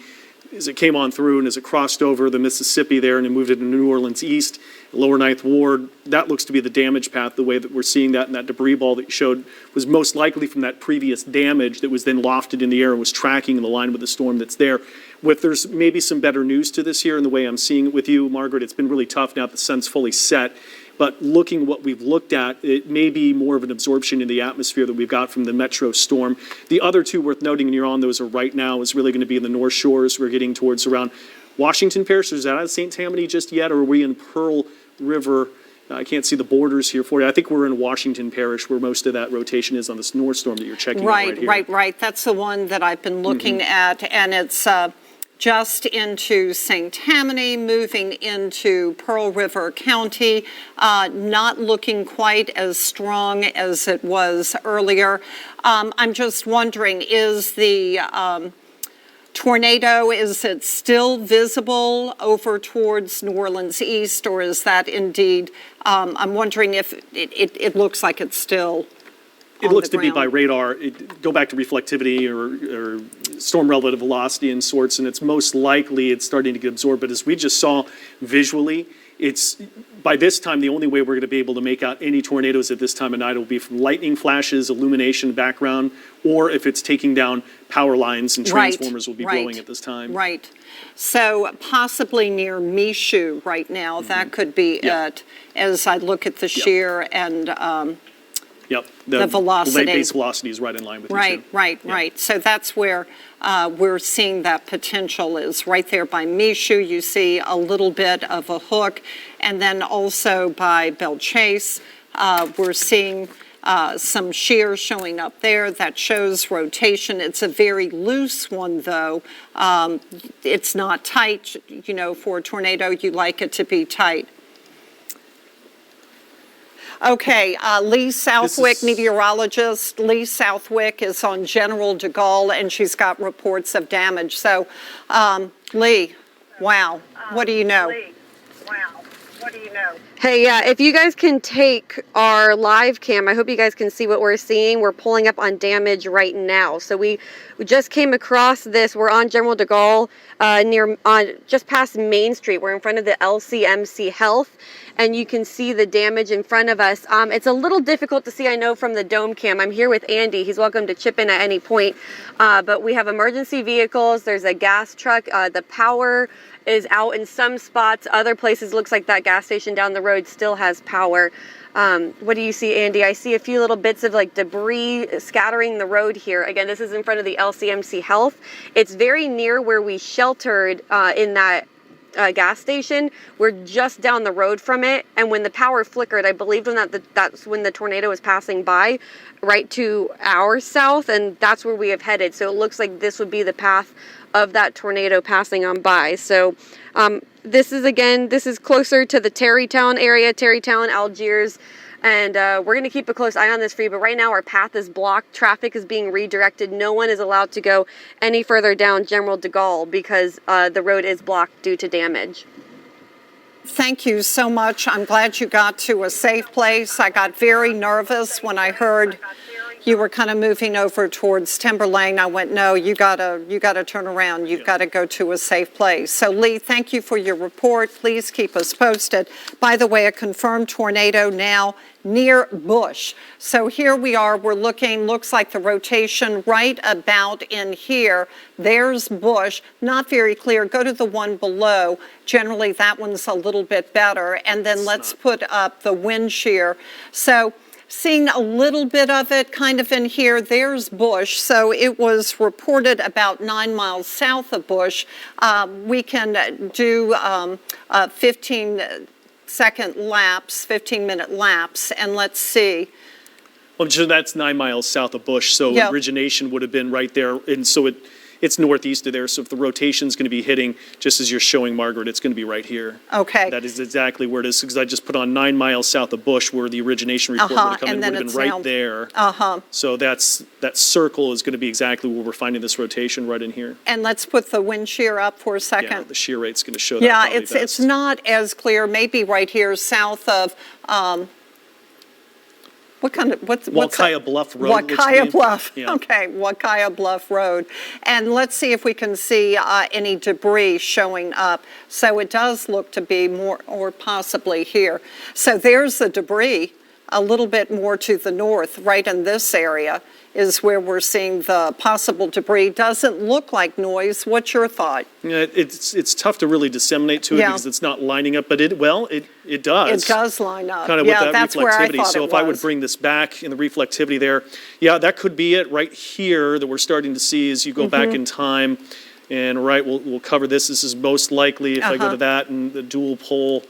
as it came on through and as it crossed over the Mississippi there and it moved into New Orleans East, lower Ninth Ward, that looks to be the damage path, the way that we're seeing that, and that debris ball that you showed was most likely from that previous damage that was then lofted in the air and was tracking in the line with the storm that's there. There's maybe some better news to this here in the way I'm seeing it with you, Margaret. It's been really tough now that the sun's fully set. But looking what we've looked at, it may be more of an absorption in the atmosphere that we've got from the metro storm. The other two worth noting, and you're on those are right now, is really going to be in the North Shores. We're getting towards around Washington Parish. Is that out of St. Tammany just yet, or are we in Pearl River? I can't see the borders here for you. I think we're in Washington Parish where most of that rotation is on this north storm that you're checking out right here. Right. That's the one that I've been looking at, and it's just into St. Tammany, moving into Pearl River County, not looking quite as strong as it was earlier. I'm just wondering, is the tornado, is it still visible over towards New Orleans East, or is that indeed, I'm wondering if it looks like it's still It looks to be by radar. Go back to reflectivity or storm relative velocity in sorts, and it's most likely it's starting to get absorbed. But as we just saw visually, it's by this time the only way we're going to be able to make out any tornadoes at this time of night will be from lightning flashes, illumination background, or if it's taking down power lines and transformers will be blowing at this time. Right. So possibly near Michoud right now. That could be it as I look at the shear and the velocity. The base velocity is right in line with each other. Right. So that's where we're seeing that potential is right there by Michoud. You see a little bit of a hook. And then also by Belle Chase, we're seeing some shear showing up there. That shows rotation. It's a very loose one, though. It's not tight. For a tornado, you like it to be tight. Okay, Lee Southwick, meteorologist. Lee Southwick is on General de Gaulle, and she's got reports of damage. So, Lee, wow, what do you know? What do you know? Hey, yeah, if you guys can take our live cam, I hope you guys can see what we're seeing. We're pulling up on damage right now. So we just came across this. We're on General de Gaulle, just past Main Street. We're in front of the LCMC Health, and you can see the damage in front of us. It's a little difficult to see, I know, from the dome cam. I'm here with Andy. He's welcome to chip in at any point. But we have emergency vehicles. There's a gas truck. The power is out in some spots. Other places, looks like that gas station down the road still has power. What do you see, Andy? I see a few little bits of like debris scattering the road here. Again, this is in front of the LCMC Health. It's very near where we sheltered in that gas station. We're just down the road from it, and when the power flickered, I believe that's when the tornado was passing by right to our south, and that's where we have headed. So it looks like this would be the path of that tornado passing on by. So this is closer to the Terrytown area, Terrytown, Algiers, and we're going to keep a close eye on this for you. But right now our path is blocked. Traffic is being redirected. No one is allowed to go any further down General de Gaulle because the road is blocked due to damage. Thank you so much. I'm glad you got to a safe place. I got very nervous when I heard you were kind of moving over towards Timber Lane. I went, no, you gotta turn around. You've got to go to a safe place. So Lee, thank you for your report. Please keep us posted. By the way, a confirmed tornado now near Bush. So here we are, we're looking, looks like the rotation right about in here. There's Bush, not very clear. Go to the one below. Generally, that one's a little bit better. And then let's put up the wind shear. So seeing a little bit of it kind of in here. There's Bush. So it was reported about 9 miles south of Bush. We can do 15-minute lapse, and let's see. Well, so that's 9 miles south of Bush, so Yep. origination would have been right there, and so it's northeast of there, so if the rotation's going to be hitting, just as you're showing, Margaret, it's going to be right here. Okay. That is exactly where it is, because I just put on 9 miles south of Bush where the origination report would have come in, and would then have been it's right now- there. Uh-huh. So that circle is going to be exactly where we're finding this rotation right in here. And let's put the wind shear up for a Yeah, second. the shear rate's going to show that Yeah, probably it's best. not as clear. Maybe right here south of what's Walkaya Bluff Road, looks to Walkaya be. Bluff. Yeah. Okay, Walkaya Bluff Road. And let's see if we can see any debris showing up. So it does look to be more, or possibly here. So there's the debris a little bit more to the north, right in this area is where we're seeing the possible debris. Doesn't look like noise. What's your thought? Yeah, it's tough to really disseminate to it Yeah. because it's not lining up, but it does. It does line up. Kind of Yeah, with that that's where I reflectivity. thought So it if I would was. bring this back in the reflectivity there, yeah, that could be it right here that we're starting to see as you go Mm-hmm. back in time. And right, we'll cover this. This is most likely if I go to that and the dual pole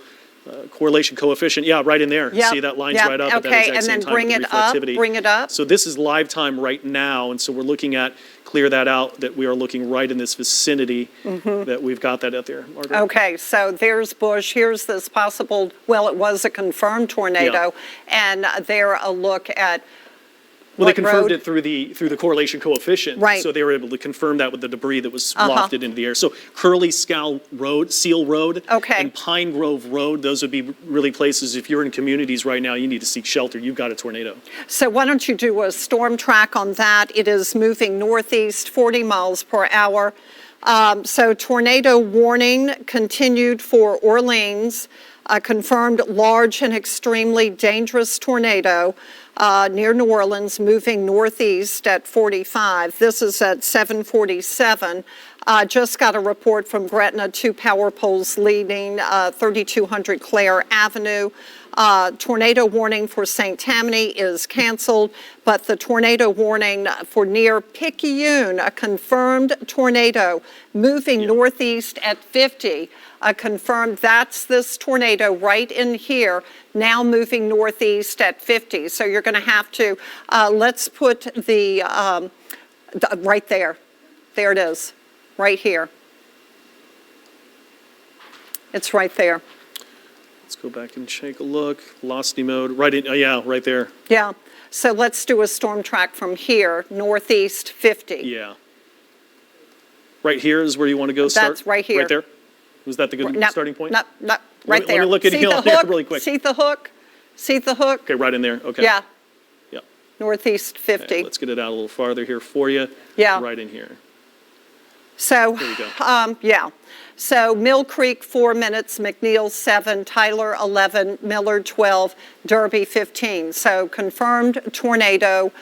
correlation coefficient. Yeah, right in there. Yep, See that lines yep, right up at that okay, exact and same then time bring with the it up, reflectivity. bring it up. So this is live time right now, and so we're looking at clear that out, that we are looking right in this vicinity that we've got that out there. Margaret? Okay, so there's Bush. Here's this possible, well, it was a confirmed tornado. And there a look at Well, they what confirmed road? it through the correlation coefficient. Right. So they were able to confirm that with the debris that was wafted into the air. So Curly Scow Road, Seal Road. Okay. And Pine Grove Road, those would be really places, if you're in communities right now, you need to seek shelter, you've got a tornado. So why don't you do a storm track on that? It is moving northeast, 40 miles per hour. So tornado warning continued for Orleans. A confirmed large and extremely dangerous tornado near New Orleans, moving northeast at 45. This is at 7:47. Just got a report from Gretna, 2 power poles leading 3200 Clare Avenue. Tornado warning for St. Tammany is canceled, but the tornado warning for near Picayune, a confirmed tornado moving northeast at 50. Confirmed that's this tornado right in here, now moving northeast at 50. So you're going to have to, let's put the right there. There it is, right here. It's right there. Let's go back and take a look. Velocity mode, right in, yeah, right there. Yeah. So let's do a storm track from here, northeast 50. Yeah. Right here is where you want to go start? That's right here. Right there? Was that the good No, starting point? No, right Let me there. look at See Hill the there hook? really quick. See the hook? See the hook? Okay, right in there, okay. Yeah, Yep. northeast Okay, 50. let's get it out a little farther here for you. Yeah. Right in here. So, There you go. yeah. So Mill Creek, 4 minutes, McNeil, 7, Tyler, 11, Miller, 12, Derby, 15. So confirmed tornado.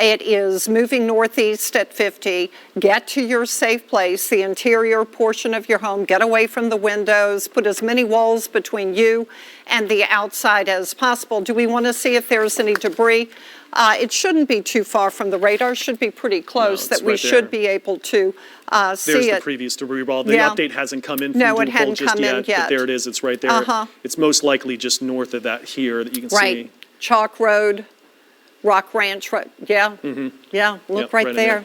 It is moving northeast at 50. Get to your safe place, the interior portion of your home. Get away from the windows. Put as many walls between you and the outside as possible. Do we want to see if there's any debris? It shouldn't be too far from the radar. Should be pretty close it's that we right should there. be able to There's see the it. previous debris ball. The Yeah. update hasn't come in from No, it Duval hadn't just come in yet, but yet. there it is. It's right there. Uh-huh. It's most likely just north of that here that you can Right. see. Chalk Road, Rock Ranch, yeah. Yeah, look Yep, right right in there. there.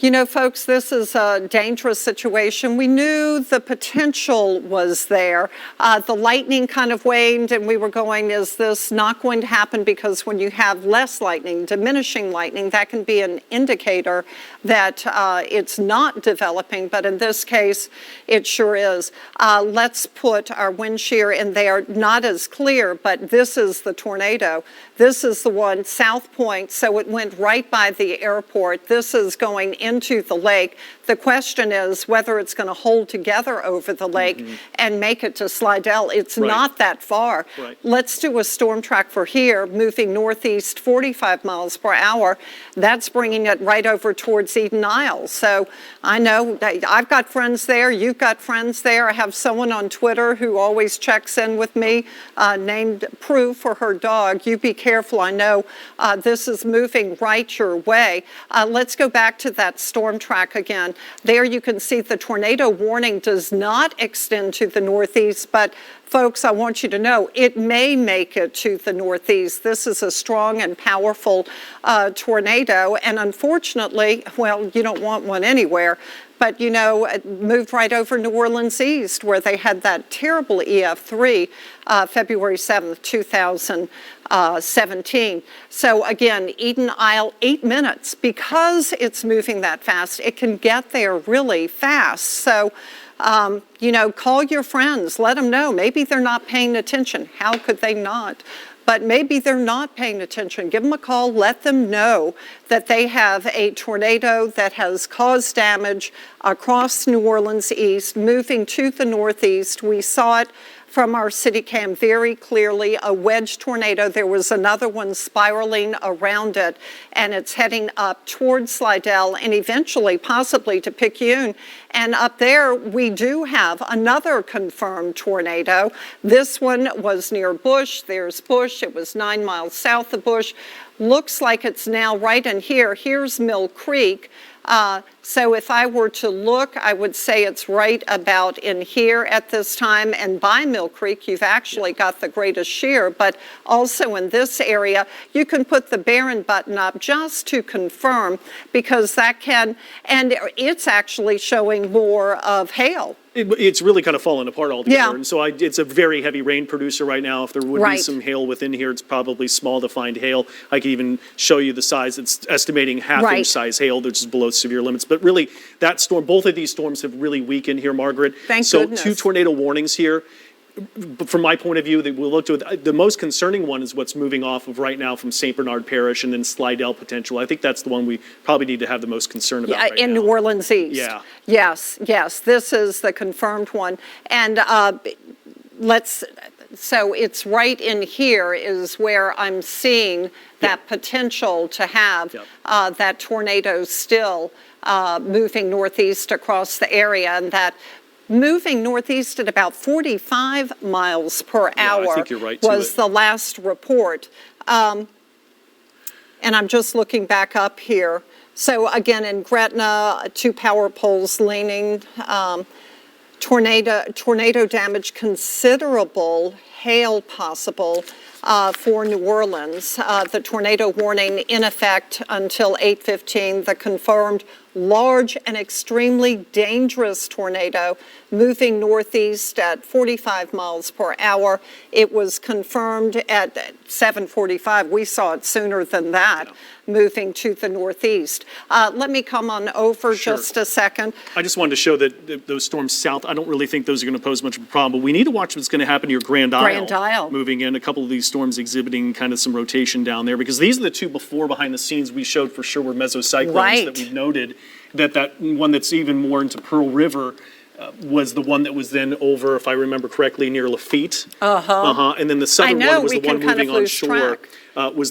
You know, folks, this is a dangerous situation. We knew the potential was there. The lightning kind of waned, and we were going, is this not going to happen? Because when you have less lightning, diminishing lightning, that can be an indicator that it's not developing, but in this case, it sure is. Let's put our wind shear in there, not as clear, but this is the tornado. This is the one, South Point, so it went right by the airport. This is going into the lake. The question is whether it's going to hold together over the lake and make it to Slidell. It's Right. not that far. Right. Let's do a storm track for here, moving northeast 45 miles per hour. That's bringing it right over towards Eden Isle. So I know that I've got friends there. You've got friends there. I have someone on Twitter who always checks in with me named Prue for her dog. You be careful. I know this is moving right your way. Let's go back to that storm track again. There you can see the tornado warning does not extend to the northeast, but folks, I want you to know it may make it to the northeast. This is a strong and powerful tornado, and unfortunately, well, you don't want one anywhere, but you know, it moved right over New Orleans East where they had that terrible EF3 February 7th, 2017. So again, Eden Isle, 8 minutes. Because it's moving that fast, it can get there really fast. So, you know, call your friends, let them know. Maybe they're not paying attention. How could they not? But maybe they're not paying attention. Give them a call, let them know that they have a tornado that has caused damage across New Orleans East, moving to the northeast. We saw it from our city cam very clearly, a wedge tornado. There was another one spiraling around it, and it's heading up towards Slidell and eventually possibly to Picayune. And up there, we do have another confirmed tornado. This one was near Bush. There's Bush. It was 9 miles south of Bush. Looks like it's now right in here. Here's Mill Creek. So if I were to look, I would say it's right about in here at this time. And by Mill Creek, you've actually got the greatest shear. But also in this area, you can put the Barron button up just to confirm, because that can, and it's actually showing more of hail. It's really kind of fallen apart altogether. Yeah. And so it's a very heavy rain producer right now. If there would be Right. some hail within here, it's probably small defined hail. I could even show you the size. It's estimating half-inch Right. size hail, which is below severe limits. But really, that storm, both of these storms have really weakened here, Margaret. Thank so goodness. 2 tornado warnings here. But from my point of view, that we'll look to it. The most concerning one is what's moving off of right now from St. Bernard Parish and then Slidell potential. I think that's the one we probably need to have the most concern about right in now. New Orleans East. Yeah. Yes, this is the confirmed one. And so it's right in here is where I'm seeing that potential to have that tornado still moving northeast across the area, and that moving northeast at about 45 miles per hour I think you're right to was it. the last report. And I'm just looking back up here. So again, in Gretna, 2 power poles leaning, tornado damage, considerable hail possible for New Orleans. The tornado warning in effect until 8:15. The confirmed large and extremely dangerous tornado moving northeast at 45 miles per hour. It was confirmed at 7:45. We saw it sooner than that, moving to the northeast. Let me come on over just a second. I just wanted to show that those storms south, I don't really think those are going to pose much of a problem, but we need to watch what's going to happen to your Grand Isle. Grand Isle. Moving in, a couple of these storms exhibiting kind of some rotation down there, because these are the two before behind the scenes we showed for sure were mesocyclones Right. that we've noted, that one that's even more into Pearl River was the one that was then over, if I remember correctly, near Lafitte. And then the southern know, one was we the one can kind of moving on lose shore. track. That was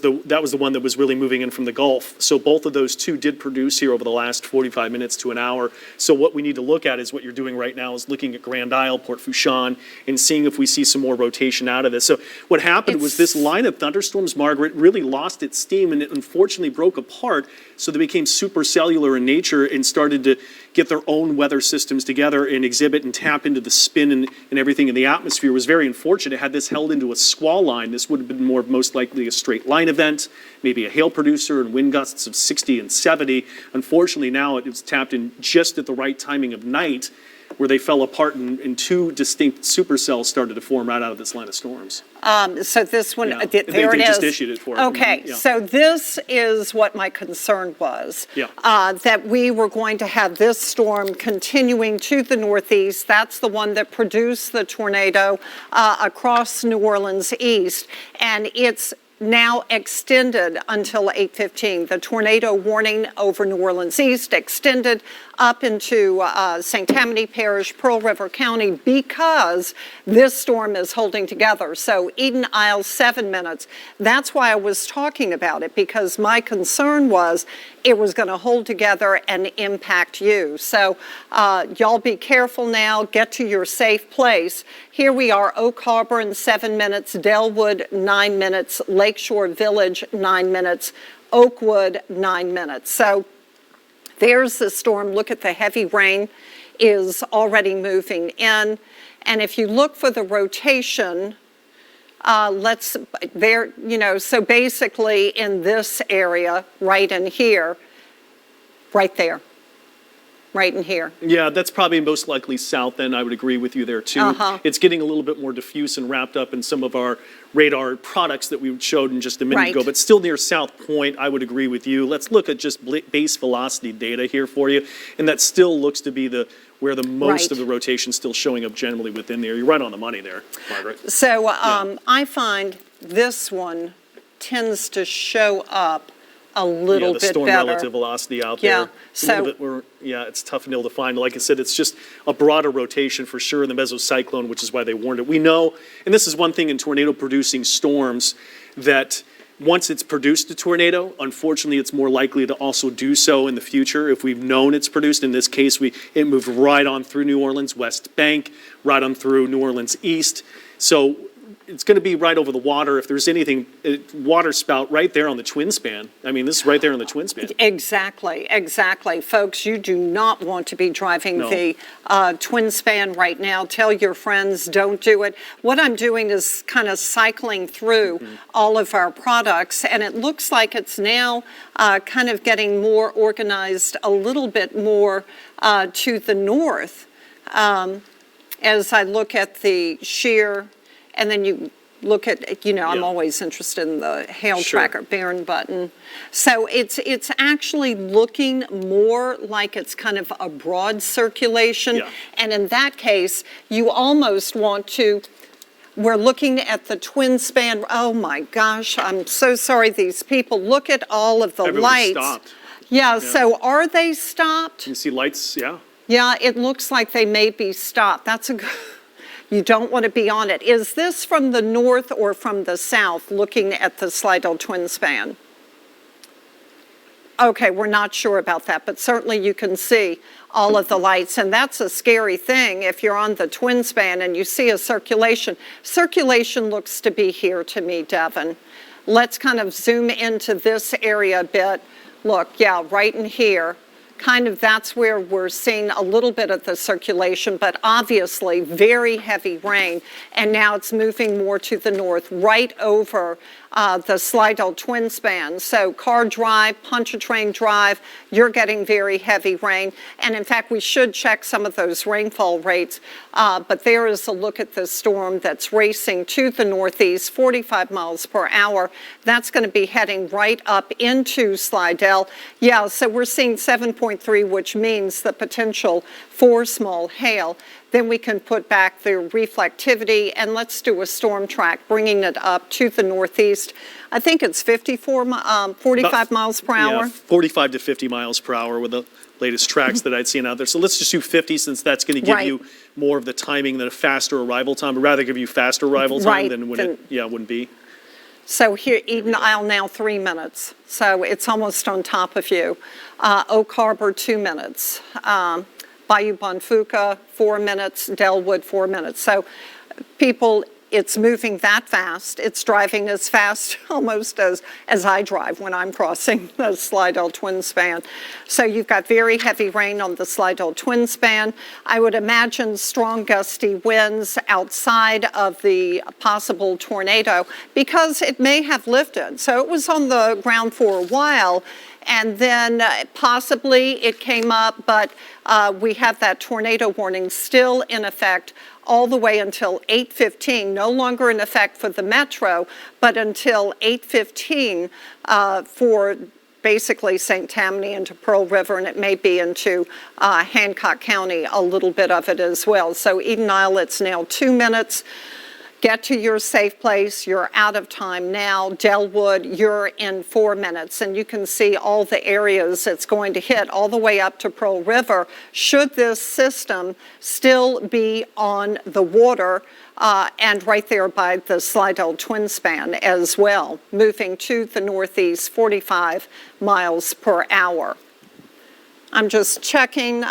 the one that was really moving in from the Gulf. So both of those two did produce here over the last 45 minutes to an hour. So what we need to look at is what you're doing right now is looking at Grand Isle, Port Fourchon, and seeing if we see some more rotation out of this. So what happened was this line of thunderstorms, Margaret, really lost its steam and it unfortunately broke apart. So they became supercellular in nature and started to get their own weather systems together and exhibit and tap into the spin and everything in the atmosphere. It was very unfortunate. Had this held into a squall line, this would have been most likely a straight line event, maybe a hail producer and wind gusts of 60 and 70. Unfortunately, now it was tapped in just at the right timing of night, where they fell apart and two distinct supercells started to form right out of this line of storms. So this one, Yeah. there They it is. just issued it for it. Okay, Yeah. so this is what my concern was. Yeah. That we were going to have this storm continuing to the northeast. That's the one that produced the tornado across New Orleans east. And it's now extended until 8:15. The tornado warning over New Orleans east extended up into St. Tammany Parish, Pearl River County, because this storm is holding together. So Eden Isle, 7 minutes. That's why I was talking about it, because my concern was it was going to hold together and impact you. So y'all be careful now. Get to your safe place. Here we are, Oak Harbor in 7 minutes, Delwood 9 minutes, Lakeshore Village 9 minutes, Oakwood 9 minutes. So there's the storm. Look at the heavy rain is already moving in. And if you look for the rotation, so basically in this area, right in here, right there, right in here. Yeah, that's probably most likely south then. I would agree with you there too. It's getting a little bit more diffuse and wrapped up in some of our radar products that we showed in just a minute ago, Right. but still near South Point. I would agree with you. Let's look at just base velocity data here for you. And that still looks to be where the most Right. of the rotation still showing up generally within there. You're right on the money there, Margaret. So I find this one tends to show up a little Yeah, the bit storm better. relative velocity out Yeah, there. It's a little so- bit more, it's tough and ill to find. Like I said, it's just a broader rotation for sure in the mesocyclone, which is why they warned it. We know, and this is one thing in tornado-producing storms, that once it's produced a tornado, unfortunately, it's more likely to also do so in the future. If we've known it's produced, in this case, it moved right on through New Orleans, West Bank, right on through New Orleans East. So it's going to be right over the water. If there's anything, water spout right there on the twin span. I mean, this is right there on the twin span. Exactly. Folks, you do not want to be driving No. the twin span right now. Tell your friends, don't do it. What I'm doing is kind of cycling through all of our products, and it looks like it's now kind of getting more organized, a little bit more to the north. As I look at the shear, and then you look at, I'm Yeah. always interested in the hail Sure. tracker, Barron button. So it's actually looking more like it's kind of a broad circulation. Yeah. And in that case, you almost want to, we're looking at the twin span. Oh my gosh, I'm so sorry, these people. Look at all of the Everybody lights. stopped. Yeah, so are they stopped? You see lights, yeah. Yeah, it looks like they may be stopped. That's a good, you don't want to be on it. Is this from the north or from the south, looking at the Slidell twin span? Okay, we're not sure about that, but certainly you can see all of the lights, and that's a scary thing if you're on the twin span and you see a circulation. Circulation looks to be here to me, Devin. Let's kind of zoom into this area a bit. Look, yeah, right in here. kind of that's where we're seeing a little bit of the circulation, but obviously very heavy rain. And now it's moving more to the north, right over the Slidell Twin Span. So Carr Drive, Pontchartrain Drive, you're getting very heavy rain. And in fact, we should check some of those rainfall rates. But there is a look at the storm that's racing to the northeast, 45 miles per hour. That's going to be heading right up into Slidell. Yeah, so we're seeing 7.3, which means the potential for small hail. Then we can put back the reflectivity, and let's do a storm track, bringing it up to the northeast. I think it's 45 miles per hour. Yeah, 45 to 50 miles per hour with the latest tracks that I'd seen out there. So let's just do 50, since that's going to give you more of the timing than a faster arrival time. I'd rather give you faster arrival time than when it wouldn't be. So here, Eden Isle now 3 minutes. So it's almost on top of you. Oak Harbor, 2 minutes. Bayou Bonfuca, 4 minutes. Delwood, 4 minutes. So people, it's moving that fast. It's driving as fast almost as I drive when I'm crossing the Slidell Twin Span. So you've got very heavy rain on the Slidell Twin Span. I would imagine strong gusty winds outside of the possible tornado because it may have lifted. So it was on the ground for a while, and then possibly it came up, but we have that tornado warning still in effect all the way until 8:15, no longer in effect for the metro, but until 8:15 for basically St. Tammany into Pearl River, and it may be into Hancock County, a little bit of it as well. So Eden Isle, it's now 2 minutes. Get to your safe place. You're out of time now. Delwood, you're in 4 minutes. And you can see all the areas it's going to hit all the way up to Pearl River. Should this system still be on the water and right there by the Slidell Twin Span as well, moving to the northeast, 45 miles per hour. I'm just checking.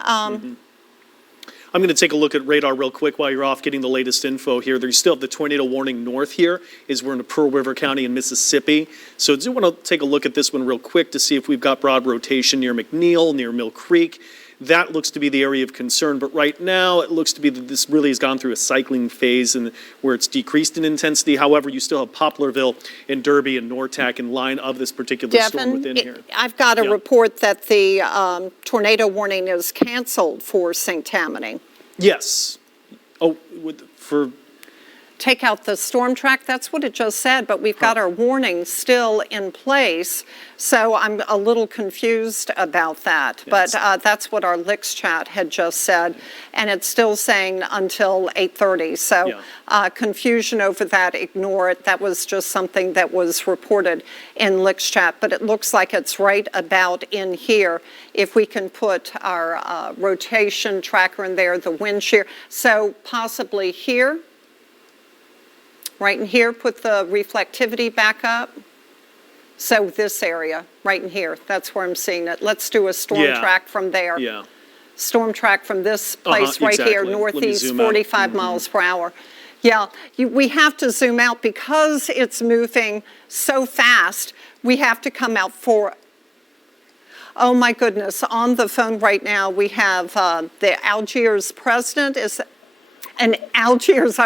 I'm going to take a look at radar real quick while you're off getting the latest info here. There's still the tornado warning north here, is we're in Pearl River County in Mississippi. So I do want to take a look at this one real quick to see if we've got broad rotation near McNeil, near Mill Creek. That looks to be the area of concern, but right now it looks to be that this really has gone through a cycling phase and where it's decreased in intensity. However, you still have Poplarville and Derby and Nortac in line of this particular storm within here. I've got a report that the tornado warning is canceled for St. Tammany. Yes. Oh, for... Take out the storm track, that's what it just said, but we've got our warning still in place, so I'm a little confused about that. But that's what our Licks chat had just said, and it's still saying until 8:30. So confusion over that, ignore it. That was just something that was reported in Licks chat, but it looks like it's right about in here. If we can put our rotation tracker in there, the wind shear, so possibly here. Right in here, put the reflectivity back up. So this area, right in here, that's where I'm seeing it. Let's do a storm track from there. Yeah. Storm track from this place right here, northeast, 45 miles per hour. Yeah, we have to zoom out because it's moving so fast. We have to come out for, oh my goodness, on the phone right now we have the Algiers president, an Algiers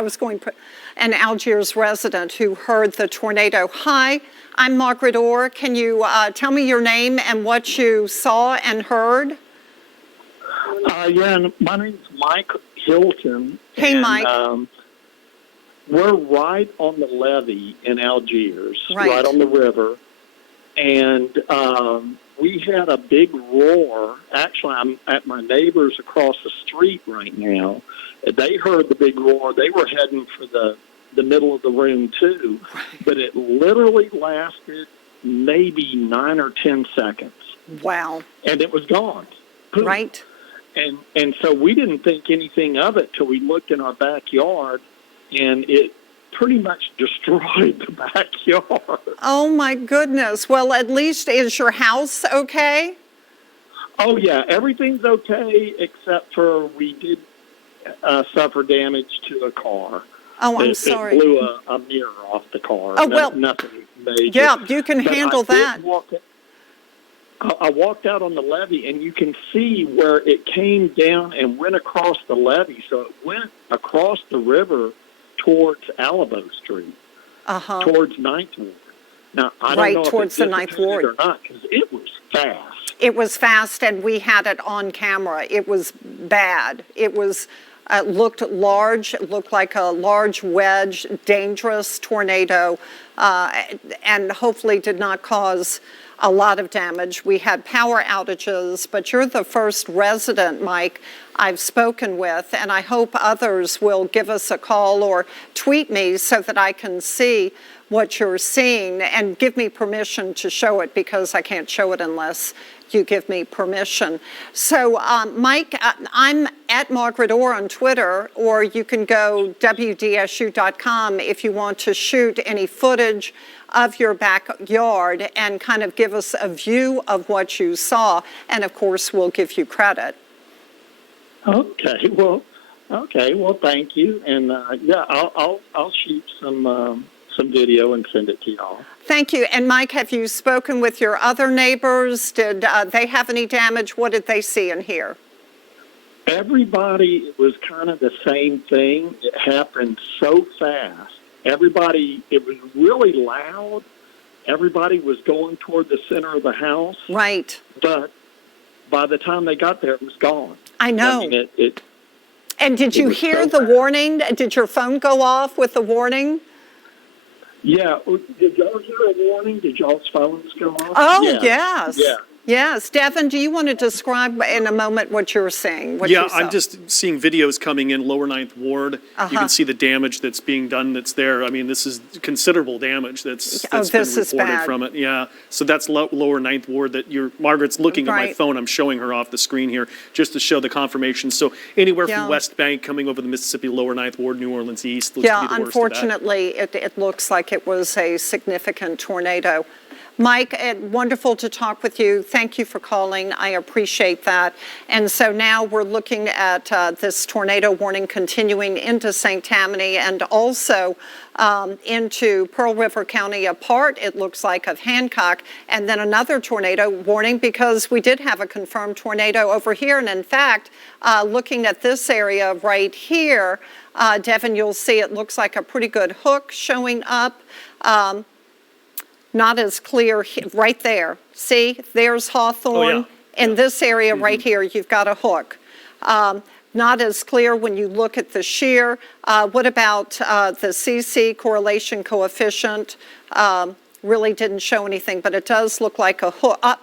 resident who heard the tornado. Hi, I'm Margaret Orr. Can you tell me your name and what you saw and heard? Yeah, my name's Mike Hilton. Hey, and, Mike. We're right on the levee in Algiers, right on the river. And we had a big roar. Actually, I'm at my neighbors across the street right now. They heard the big roar. They were heading for the middle of the room, too. But it literally lasted maybe 9 or 10 seconds. Wow. And it was gone. Poof. Right. And so we didn't think anything of it till we looked in our backyard, and it pretty much destroyed the backyard. Oh, my goodness. Well, at least is your house okay? Oh, yeah. Everything's okay except for we did suffer damage to a car. Oh, I'm sorry. It blew a mirror off the car. Oh, well. Nothing major. Yeah, you can handle that. I walked out on the levee, and you can see where it came down and went across the levee. So it went across the river towards Alamo Street, towards Ninth Ward. Now, I don't know towards if it the Ninth dissipated Ward or not, because it was fast. It was fast, and we had it on camera. It was bad. It was looked large. It looked like a large wedge, dangerous tornado, and hopefully did not cause a lot of damage. We had power outages, but you're the first resident, Mike, I've spoken with, and I hope others will give us a call or tweet me so that I can see what you're seeing and give me permission to show it, because I can't show it unless you give me permission. So, Mike, I'm at Margaret Orr on Twitter, or you can go WDSU.com if you want to shoot any footage of your backyard and kind of give us a view of what you saw. And of course, we'll give you credit. Okay, well, thank you. And yeah, I'll shoot some video and send it to y'all. Thank you. And Mike, have you spoken with your other neighbors? Did they have any damage? What did they see and hear? Everybody, it was kind of the same thing. It happened so fast. Everybody, it was really loud. Everybody was going toward the center of the house. Right. But by the time they got there, it was gone. I know. I mean, and did you hear the warning? Did your phone go off with the warning? Yeah. Did y'all hear a warning? Did y'all's phones go off? Oh, yeah. yes. Yeah. Yes. Devin, do you want to describe in a moment what you're seeing? Yeah, I'm just seeing videos coming in Lower Ninth Ward. You can see the damage that's being done that's there. I mean, this is considerable damage that's been reported from it. Yeah, so that's Lower Ninth Ward that Margaret's looking at my phone. I'm showing her off the screen here just to show the confirmation. So anywhere from West Bank coming over the Mississippi, Lower Ninth Ward, New Orleans East. Yeah, unfortunately, it looks like it was a significant tornado. Mike, wonderful to talk with you. Thank you for calling. I appreciate that. And so now we're looking at this tornado warning continuing into St. Tammany and also into Pearl River County, a part, it looks like, of Hancock, and then another tornado warning because we did have a confirmed tornado over here. And in fact, looking at this area right here, Devin, you'll see it looks like a pretty good hook showing up. Not as clear right there. See, there's Hawthorne. In this area right here, you've got a hook. Not as clear when you look at the shear. What about the CC correlation coefficient? Really didn't show anything, but it does look like a hook.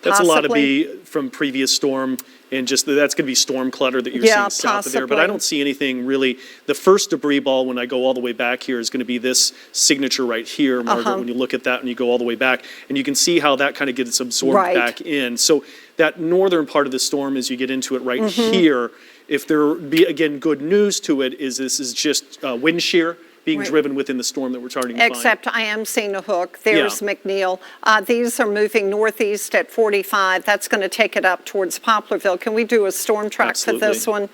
That's a lot to be from previous storm, and just that's going to be storm clutter that you're seeing south of there. But I don't see anything really. The first debris ball, when I go all the way back here, is going to be this signature right here, Margaret, when you look at that and you go all the way back. And you can see how that kind of gets absorbed back in. So that northern part of the storm, as you get into it right here, if there be, again, good news to it, is this is just wind shear being driven within the storm that we're starting to find. Except I am seeing a hook. There's McNeil. These are moving northeast at 45. That's going to take it up towards Poplarville. Can we do a storm track for this one?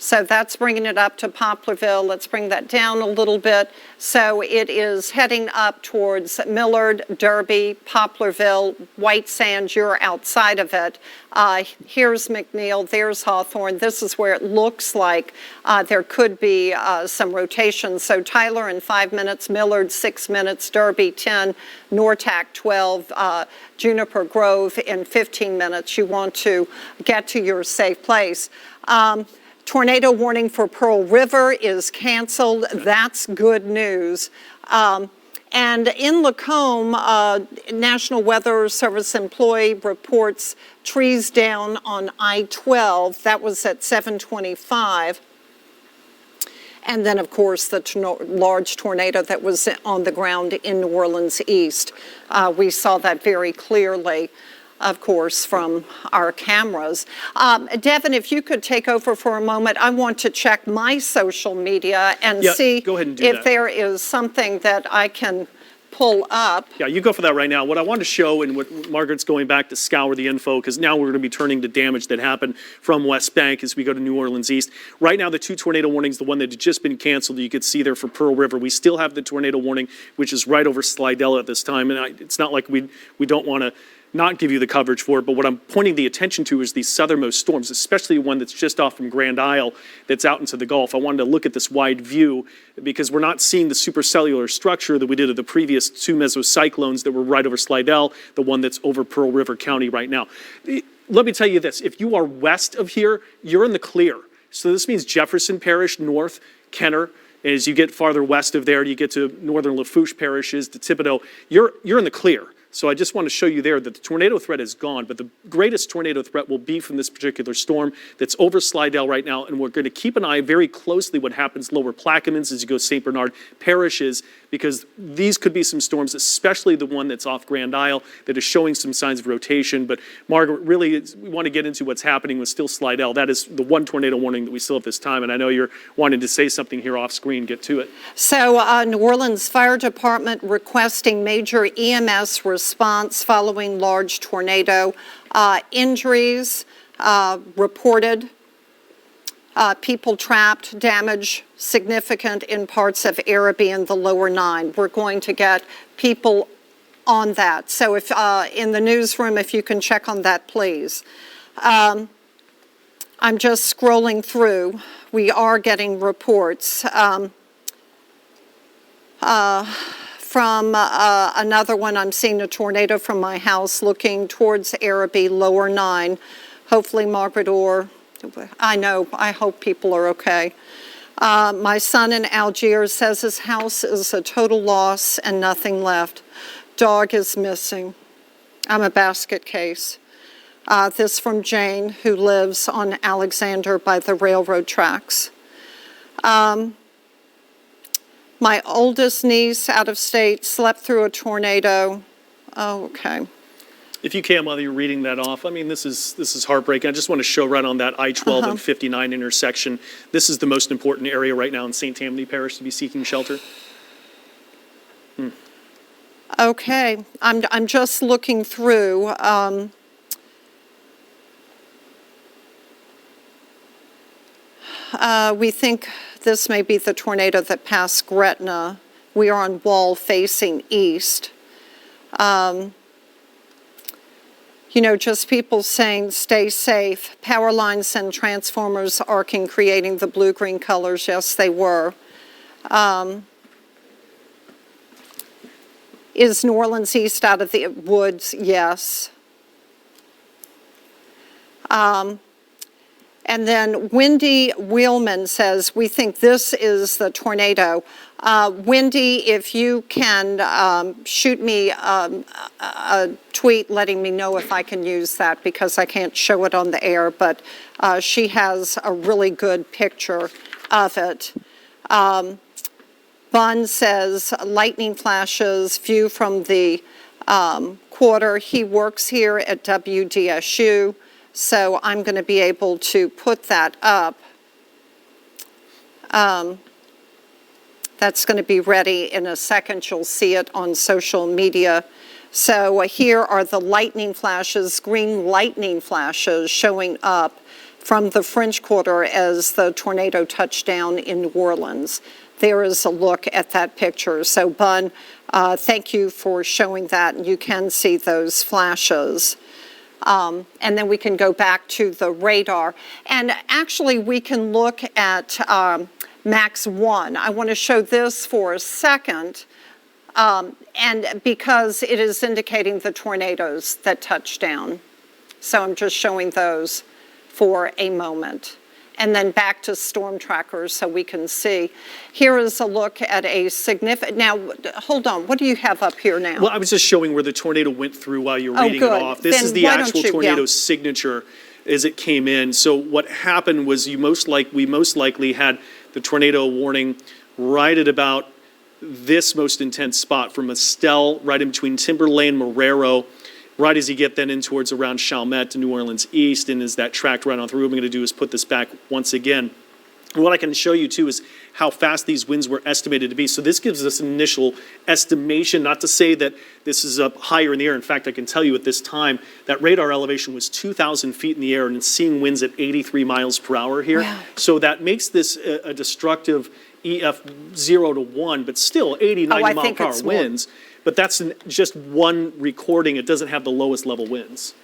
So that's bringing it up to Poplarville. Let's bring that down a little bit. So it is heading up towards Millard, Derby, Poplarville, White Sands. You're outside of it. Here's McNeil. There's Hawthorne. This is where it looks like there could be some rotation. So Tyler in 5 minutes, Millard 6 minutes, Derby 10, Nortac 12, Juniper Grove in 15 minutes. You want to get to your safe place. Tornado warning for Pearl River is canceled. That's good news. And in Lacombe, National Weather Service employee reports trees down on I-12. That was at 7:25. And then, of course, the large tornado that was on the ground in New Orleans East. We saw that very clearly, of course, from our cameras. Devin, if you could take over for a moment, I want to check my social media and see go ahead and do if that. there is something that I can pull up. Yeah, you go for that right now. What I want to show, and what Margaret's going back to scour the info, because now we're going to be turning to damage that happened from West Bank as we go to New Orleans East. Right now, the 2 tornado warnings, the one that had just been canceled, you could see there for Pearl River. We still have the tornado warning, which is right over Slidell at this time. And it's not like we don't want to not give you the coverage for it, but what I'm pointing the attention to is these southernmost storms, especially one that's just off from Grand Isle that's out into the Gulf. I wanted to look at this wide view because we're not seeing the supercellular structure that we did of the previous 2 mesocyclones that were right over Slidell, the one that's over Pearl River County right now. Let me tell you this, if you are west of here, you're in the clear. So this means Jefferson Parish, North, Kenner. As you get farther west of there, you get to northern Lafourche parishes, to Thibodaux, you're in the clear. So I just want to show you there that the tornado threat is gone, but the greatest tornado threat will be from this particular storm that's over Slidell right now, and we're going to keep an eye very closely what happens lower Plaquemines as you go St. Bernard parishes, because these could be some storms, especially the one that's off Grand Isle that is showing some signs of rotation. But Margaret, really, we want to get into what's happening with still Slidell. That is the one tornado warning that we still have this time, and I know you're wanting to say something here off screen. Get to it. So New Orleans Fire Department requesting major EMS response following large tornado. Injuries reported. People trapped, damage significant in parts of Arabi and the lower 9. We're going to get people on that. So if in the newsroom, if you can check on that, please. I'm just scrolling through. We are getting reports. From another one, I'm seeing a tornado from my house looking towards Arabi, lower 9. Hopefully, Margaret Orr, I hope people are okay. My son in Algiers says his house is a total loss and nothing left. Dog is missing. I'm a basket case. This from Jane, who lives on Alexander by the railroad tracks. My oldest niece out of state slept through a tornado. Oh, okay. If you can, while you're reading that off, I mean, this is heartbreaking. I just want to show right on that I-12 and 59 intersection. This is the most important area right now in St. Tammany Parish to be seeking shelter. Okay, I'm just looking through. We think this may be the tornado that passed Gretna. We are on wall facing east. Just people saying stay safe. Power lines and transformers arcing, creating the blue-green colors. Yes, they were. Is New Orleans East out of the woods? Yes. And then Wendy Wheelman says, we think this is the tornado. Wendy, if you can shoot me a tweet letting me know if I can use that, because I can't show it on the air, but she has a really good picture of it. Bun says, lightning flashes, view from the quarter. He works here at WDSU. So I'm going to be able to put that up. That's going to be ready in a second. You'll see it on social media. So here are the lightning flashes, green lightning flashes showing up from the French Quarter as the tornado touched down in New Orleans. There is a look at that picture. So Bun, thank you for showing that. You can see those flashes. And then we can go back to the radar. And actually, we can look at Max 1. I want to show this for a second, and because it is indicating the tornadoes that touch down. So I'm just showing those for a moment. And then back to storm trackers so we can see. Here is a look at a significant, now, hold on, what do you have up here now? Well, I was just showing where the tornado went through while you were reading it off. This is the actual tornado signature as it came in. So what happened was we most likely had the tornado warning right at about this most intense spot from Estelle, right in between Timberlane, Marrero, right as you get then in towards around Chalmette to New Orleans East, and as that tracked right on through, what I'm going to do is put this back once again. And what I can show you too is how fast these winds were estimated to be. So this gives us an initial estimation, not to say that this is up higher in the air. In fact, I can tell you at this time that radar elevation was 2,000 feet in the air and seeing winds at 83 miles per hour here. Wow. So that makes this a destructive EF 0 to 1, but still 80, 90 mile per hour winds. But that's just one recording. It doesn't have the lowest level winds.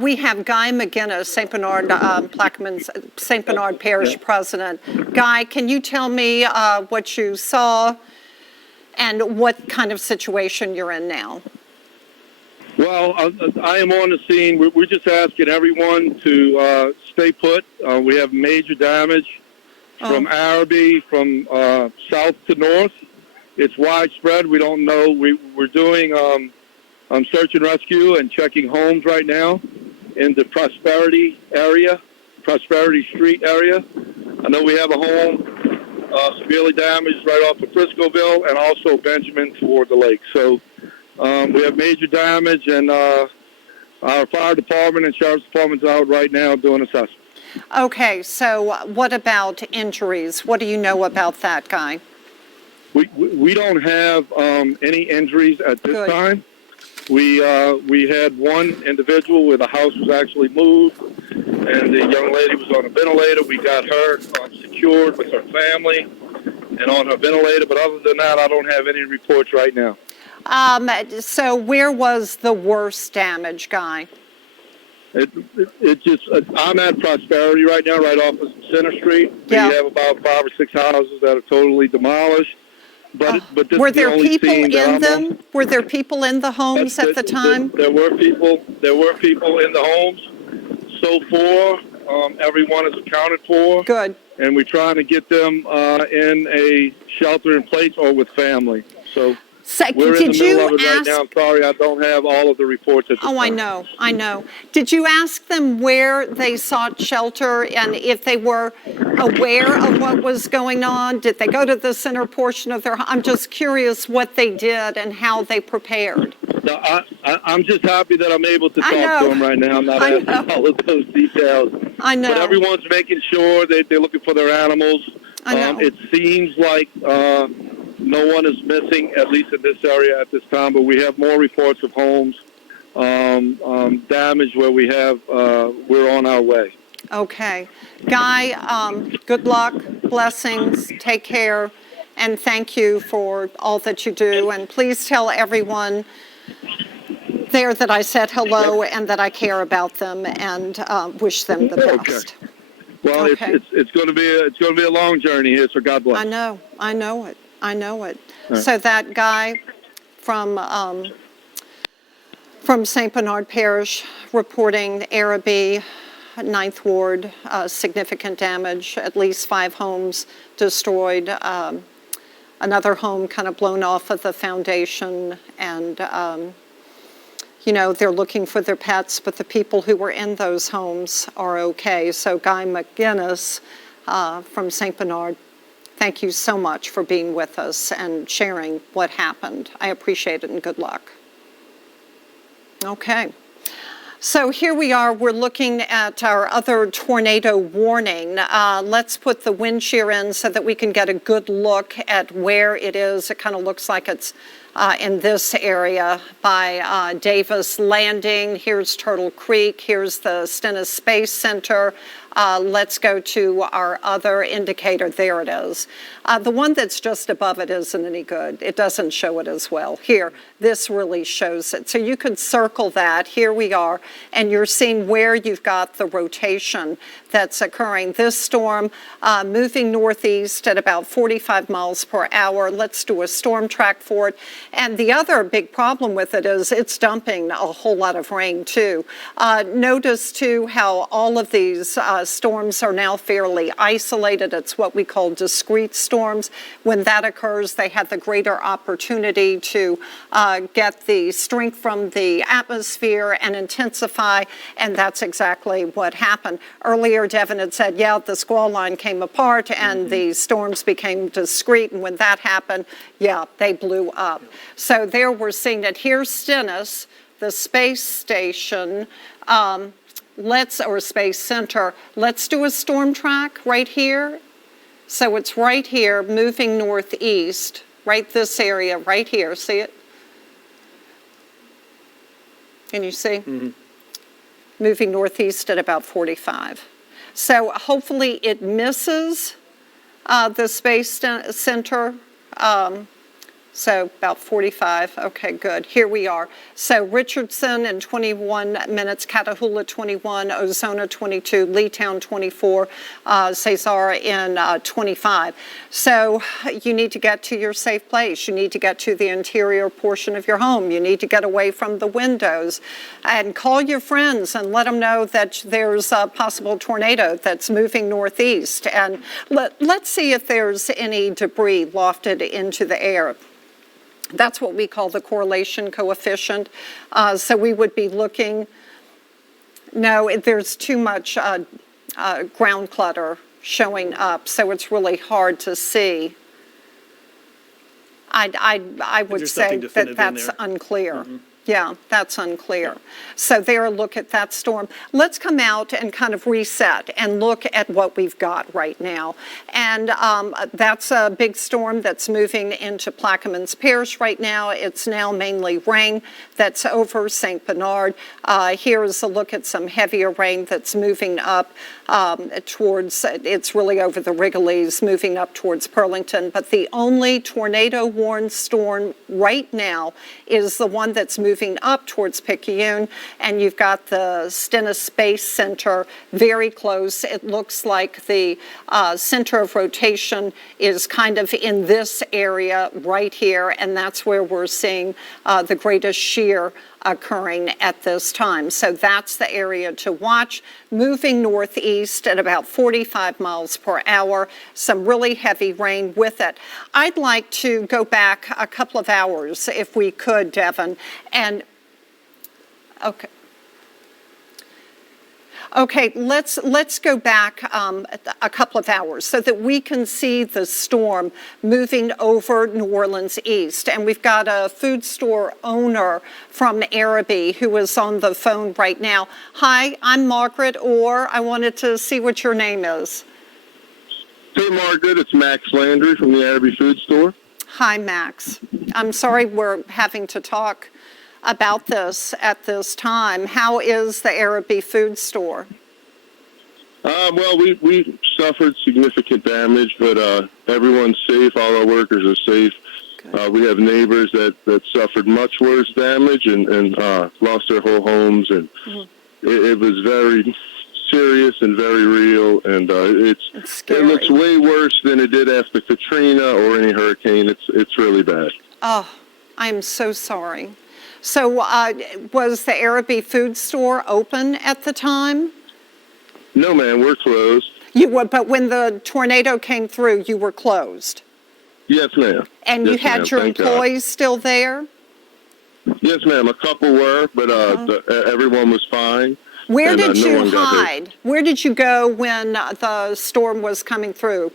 We have Guy McGinnis, St. Bernard Plaquemines, St. Bernard Parish President. Guy, can you tell me what you saw and what kind of situation you're in now? Well, I am on the scene. We're just asking everyone to stay put. We have major damage from Araby, from south to north. It's widespread. We don't know. We're doing search and rescue and checking homes right now in the Prosperity Street area. I know we have a home severely damaged right off of Friscoville and also Benjamin toward the lake. So we have major damage, and our fire department and sheriff's department's out right now doing assessment. Okay, so what about injuries? What do you know about that, Guy? We don't have any injuries at this time. We had one individual where the house was actually moved, and the young lady was on a ventilator. We got her secured with her family and on her ventilator. But other than that, I don't have any reports right now. So where was the worst damage, Guy? I'm at Prosperity right now, right off of Center Street. Yeah. We have about 5 or 6 houses that are totally demolished. But this Were is the there only people scene that in I'm them? on. Were there people in the homes at the time? There were people. There were people in the homes. So far, everyone is accounted for. Good. And we're trying to get them in a shelter in place or with family. So we're in the middle of it right now. I'm sorry, I don't have all of the reports at this time. I know. Did you ask them where they sought shelter and if they were aware of what was going on? Did they go to the center portion of their home? I'm just curious what they did and how they prepared. No, I'm just happy that I'm able to talk to them right now. I'm not asking all of those details. I know. But everyone's making sure that they're looking for their animals. I know. It seems like no one is missing, at least in this area at this time, but we have more reports of homes damaged where we're on our way. Okay. Guy, good luck, blessings, take care, and thank you for all that you do. And please tell everyone there that I said hello and that I care about them and wish them the best. Okay. Well, it's going to be a long journey here, so God bless. I know it. Right. So that guy from St. Bernard Parish reporting Araby, 9th Ward, significant damage, at least 5 homes destroyed, another home kind of blown off of the foundation, and they're looking for their pets, but the people who were in those homes are okay. So Guy McGinnis from St. Bernard, thank you so much for being with us and sharing what happened. I appreciate it, and good luck. Okay. So here we are. We're looking at our other tornado warning. Let's put the wind shear in so that we can get a good look at where it is. It kind of looks like it's in this area by Davis Landing. Here's Turtle Creek. Here's the Stennis Space Center. Let's go to our other indicator. There it is. The one that's just above it isn't any good. It doesn't show it as well. Here, this really shows it. So you could circle that. Here we are. And you're seeing where you've got the rotation that's occurring. This storm moving northeast at about 45 miles per hour. Let's do a storm track for it. And the other big problem with it is it's dumping a whole lot of rain too. Notice too how all of these storms are now fairly isolated. It's what we call discrete storms. When that occurs, they have the greater opportunity to get the strength from the atmosphere and intensify, and that's exactly what happened. Earlier, Devin had said, yeah, the squall line came apart and the storms became discrete, and when that happened, yeah, they blew up. So there we're seeing that here's Stennis, the space station, or Space Center. Let's do a storm track right here. So it's right here, moving northeast, right this area, right here. See it? Can you see? Mm-hmm. Moving northeast at about 45. So hopefully it misses the Space Center. So about 45. Okay, good. Here we are. So Richardson in 21 minutes, Catahoula 21, Ozona 22, Leetown 24, Cesar in 25. So you need to get to your safe place. You need to get to the interior portion of your home. You need to get away from the windows and call your friends and let them know that there's a possible tornado that's moving northeast. And let's see if there's any debris lofted into the air. That's what we call the correlation coefficient. So we would be looking, no, there's too much ground clutter showing up, so it's really hard to see. I would say that that's unclear. Mm-hmm. Yeah, that's unclear. So there, a look at that storm. Let's come out and kind of reset and look at what we've got right now. And that's a big storm that's moving into Plaquemines Parish right now. It's now mainly rain that's over St. Bernard. Here is a look at some heavier rain that's moving up towards, it's really over the Wrigley's, moving up towards Burlington. But the only tornado-warned storm right now is the one that's moving up towards Picayune, and you've got the Stennis Space Center very close. It looks like the center of rotation is kind of in this area right here, and that's where we're seeing the greatest shear occurring at this time. So that's the area to watch. Moving northeast at about 45 miles per hour, some really heavy rain with it. I'd like to go back a couple of hours if we could, Devin, and okay. Okay, let's go back a couple of hours so that we can see the storm moving over New Orleans east. And we've got a food store owner from Araby who is on the phone right now. Hi, I'm Margaret Orr. I wanted to see what your name is. Hey, Margaret, it's Max Landry from the Araby Food Store. Hi, Max. I'm sorry we're having to talk about this at this time. How is the Araby Food Store? Well, we suffered significant damage, but everyone's safe. All our workers are safe. We have neighbors that suffered much worse damage and lost their whole homes, and it was very serious and very real, and it looks way worse than it did after Katrina or any hurricane. It's really bad. Oh, I'm so sorry. So was the Araby Food Store open at the time? No, ma'am, we're closed. You were, but when the tornado came through, you were closed? Yes, ma'am. And yes, you had your employees still there? Yes, ma'am. A couple were, but everyone was fine. Where did you hide? Where did you go when the storm was coming through?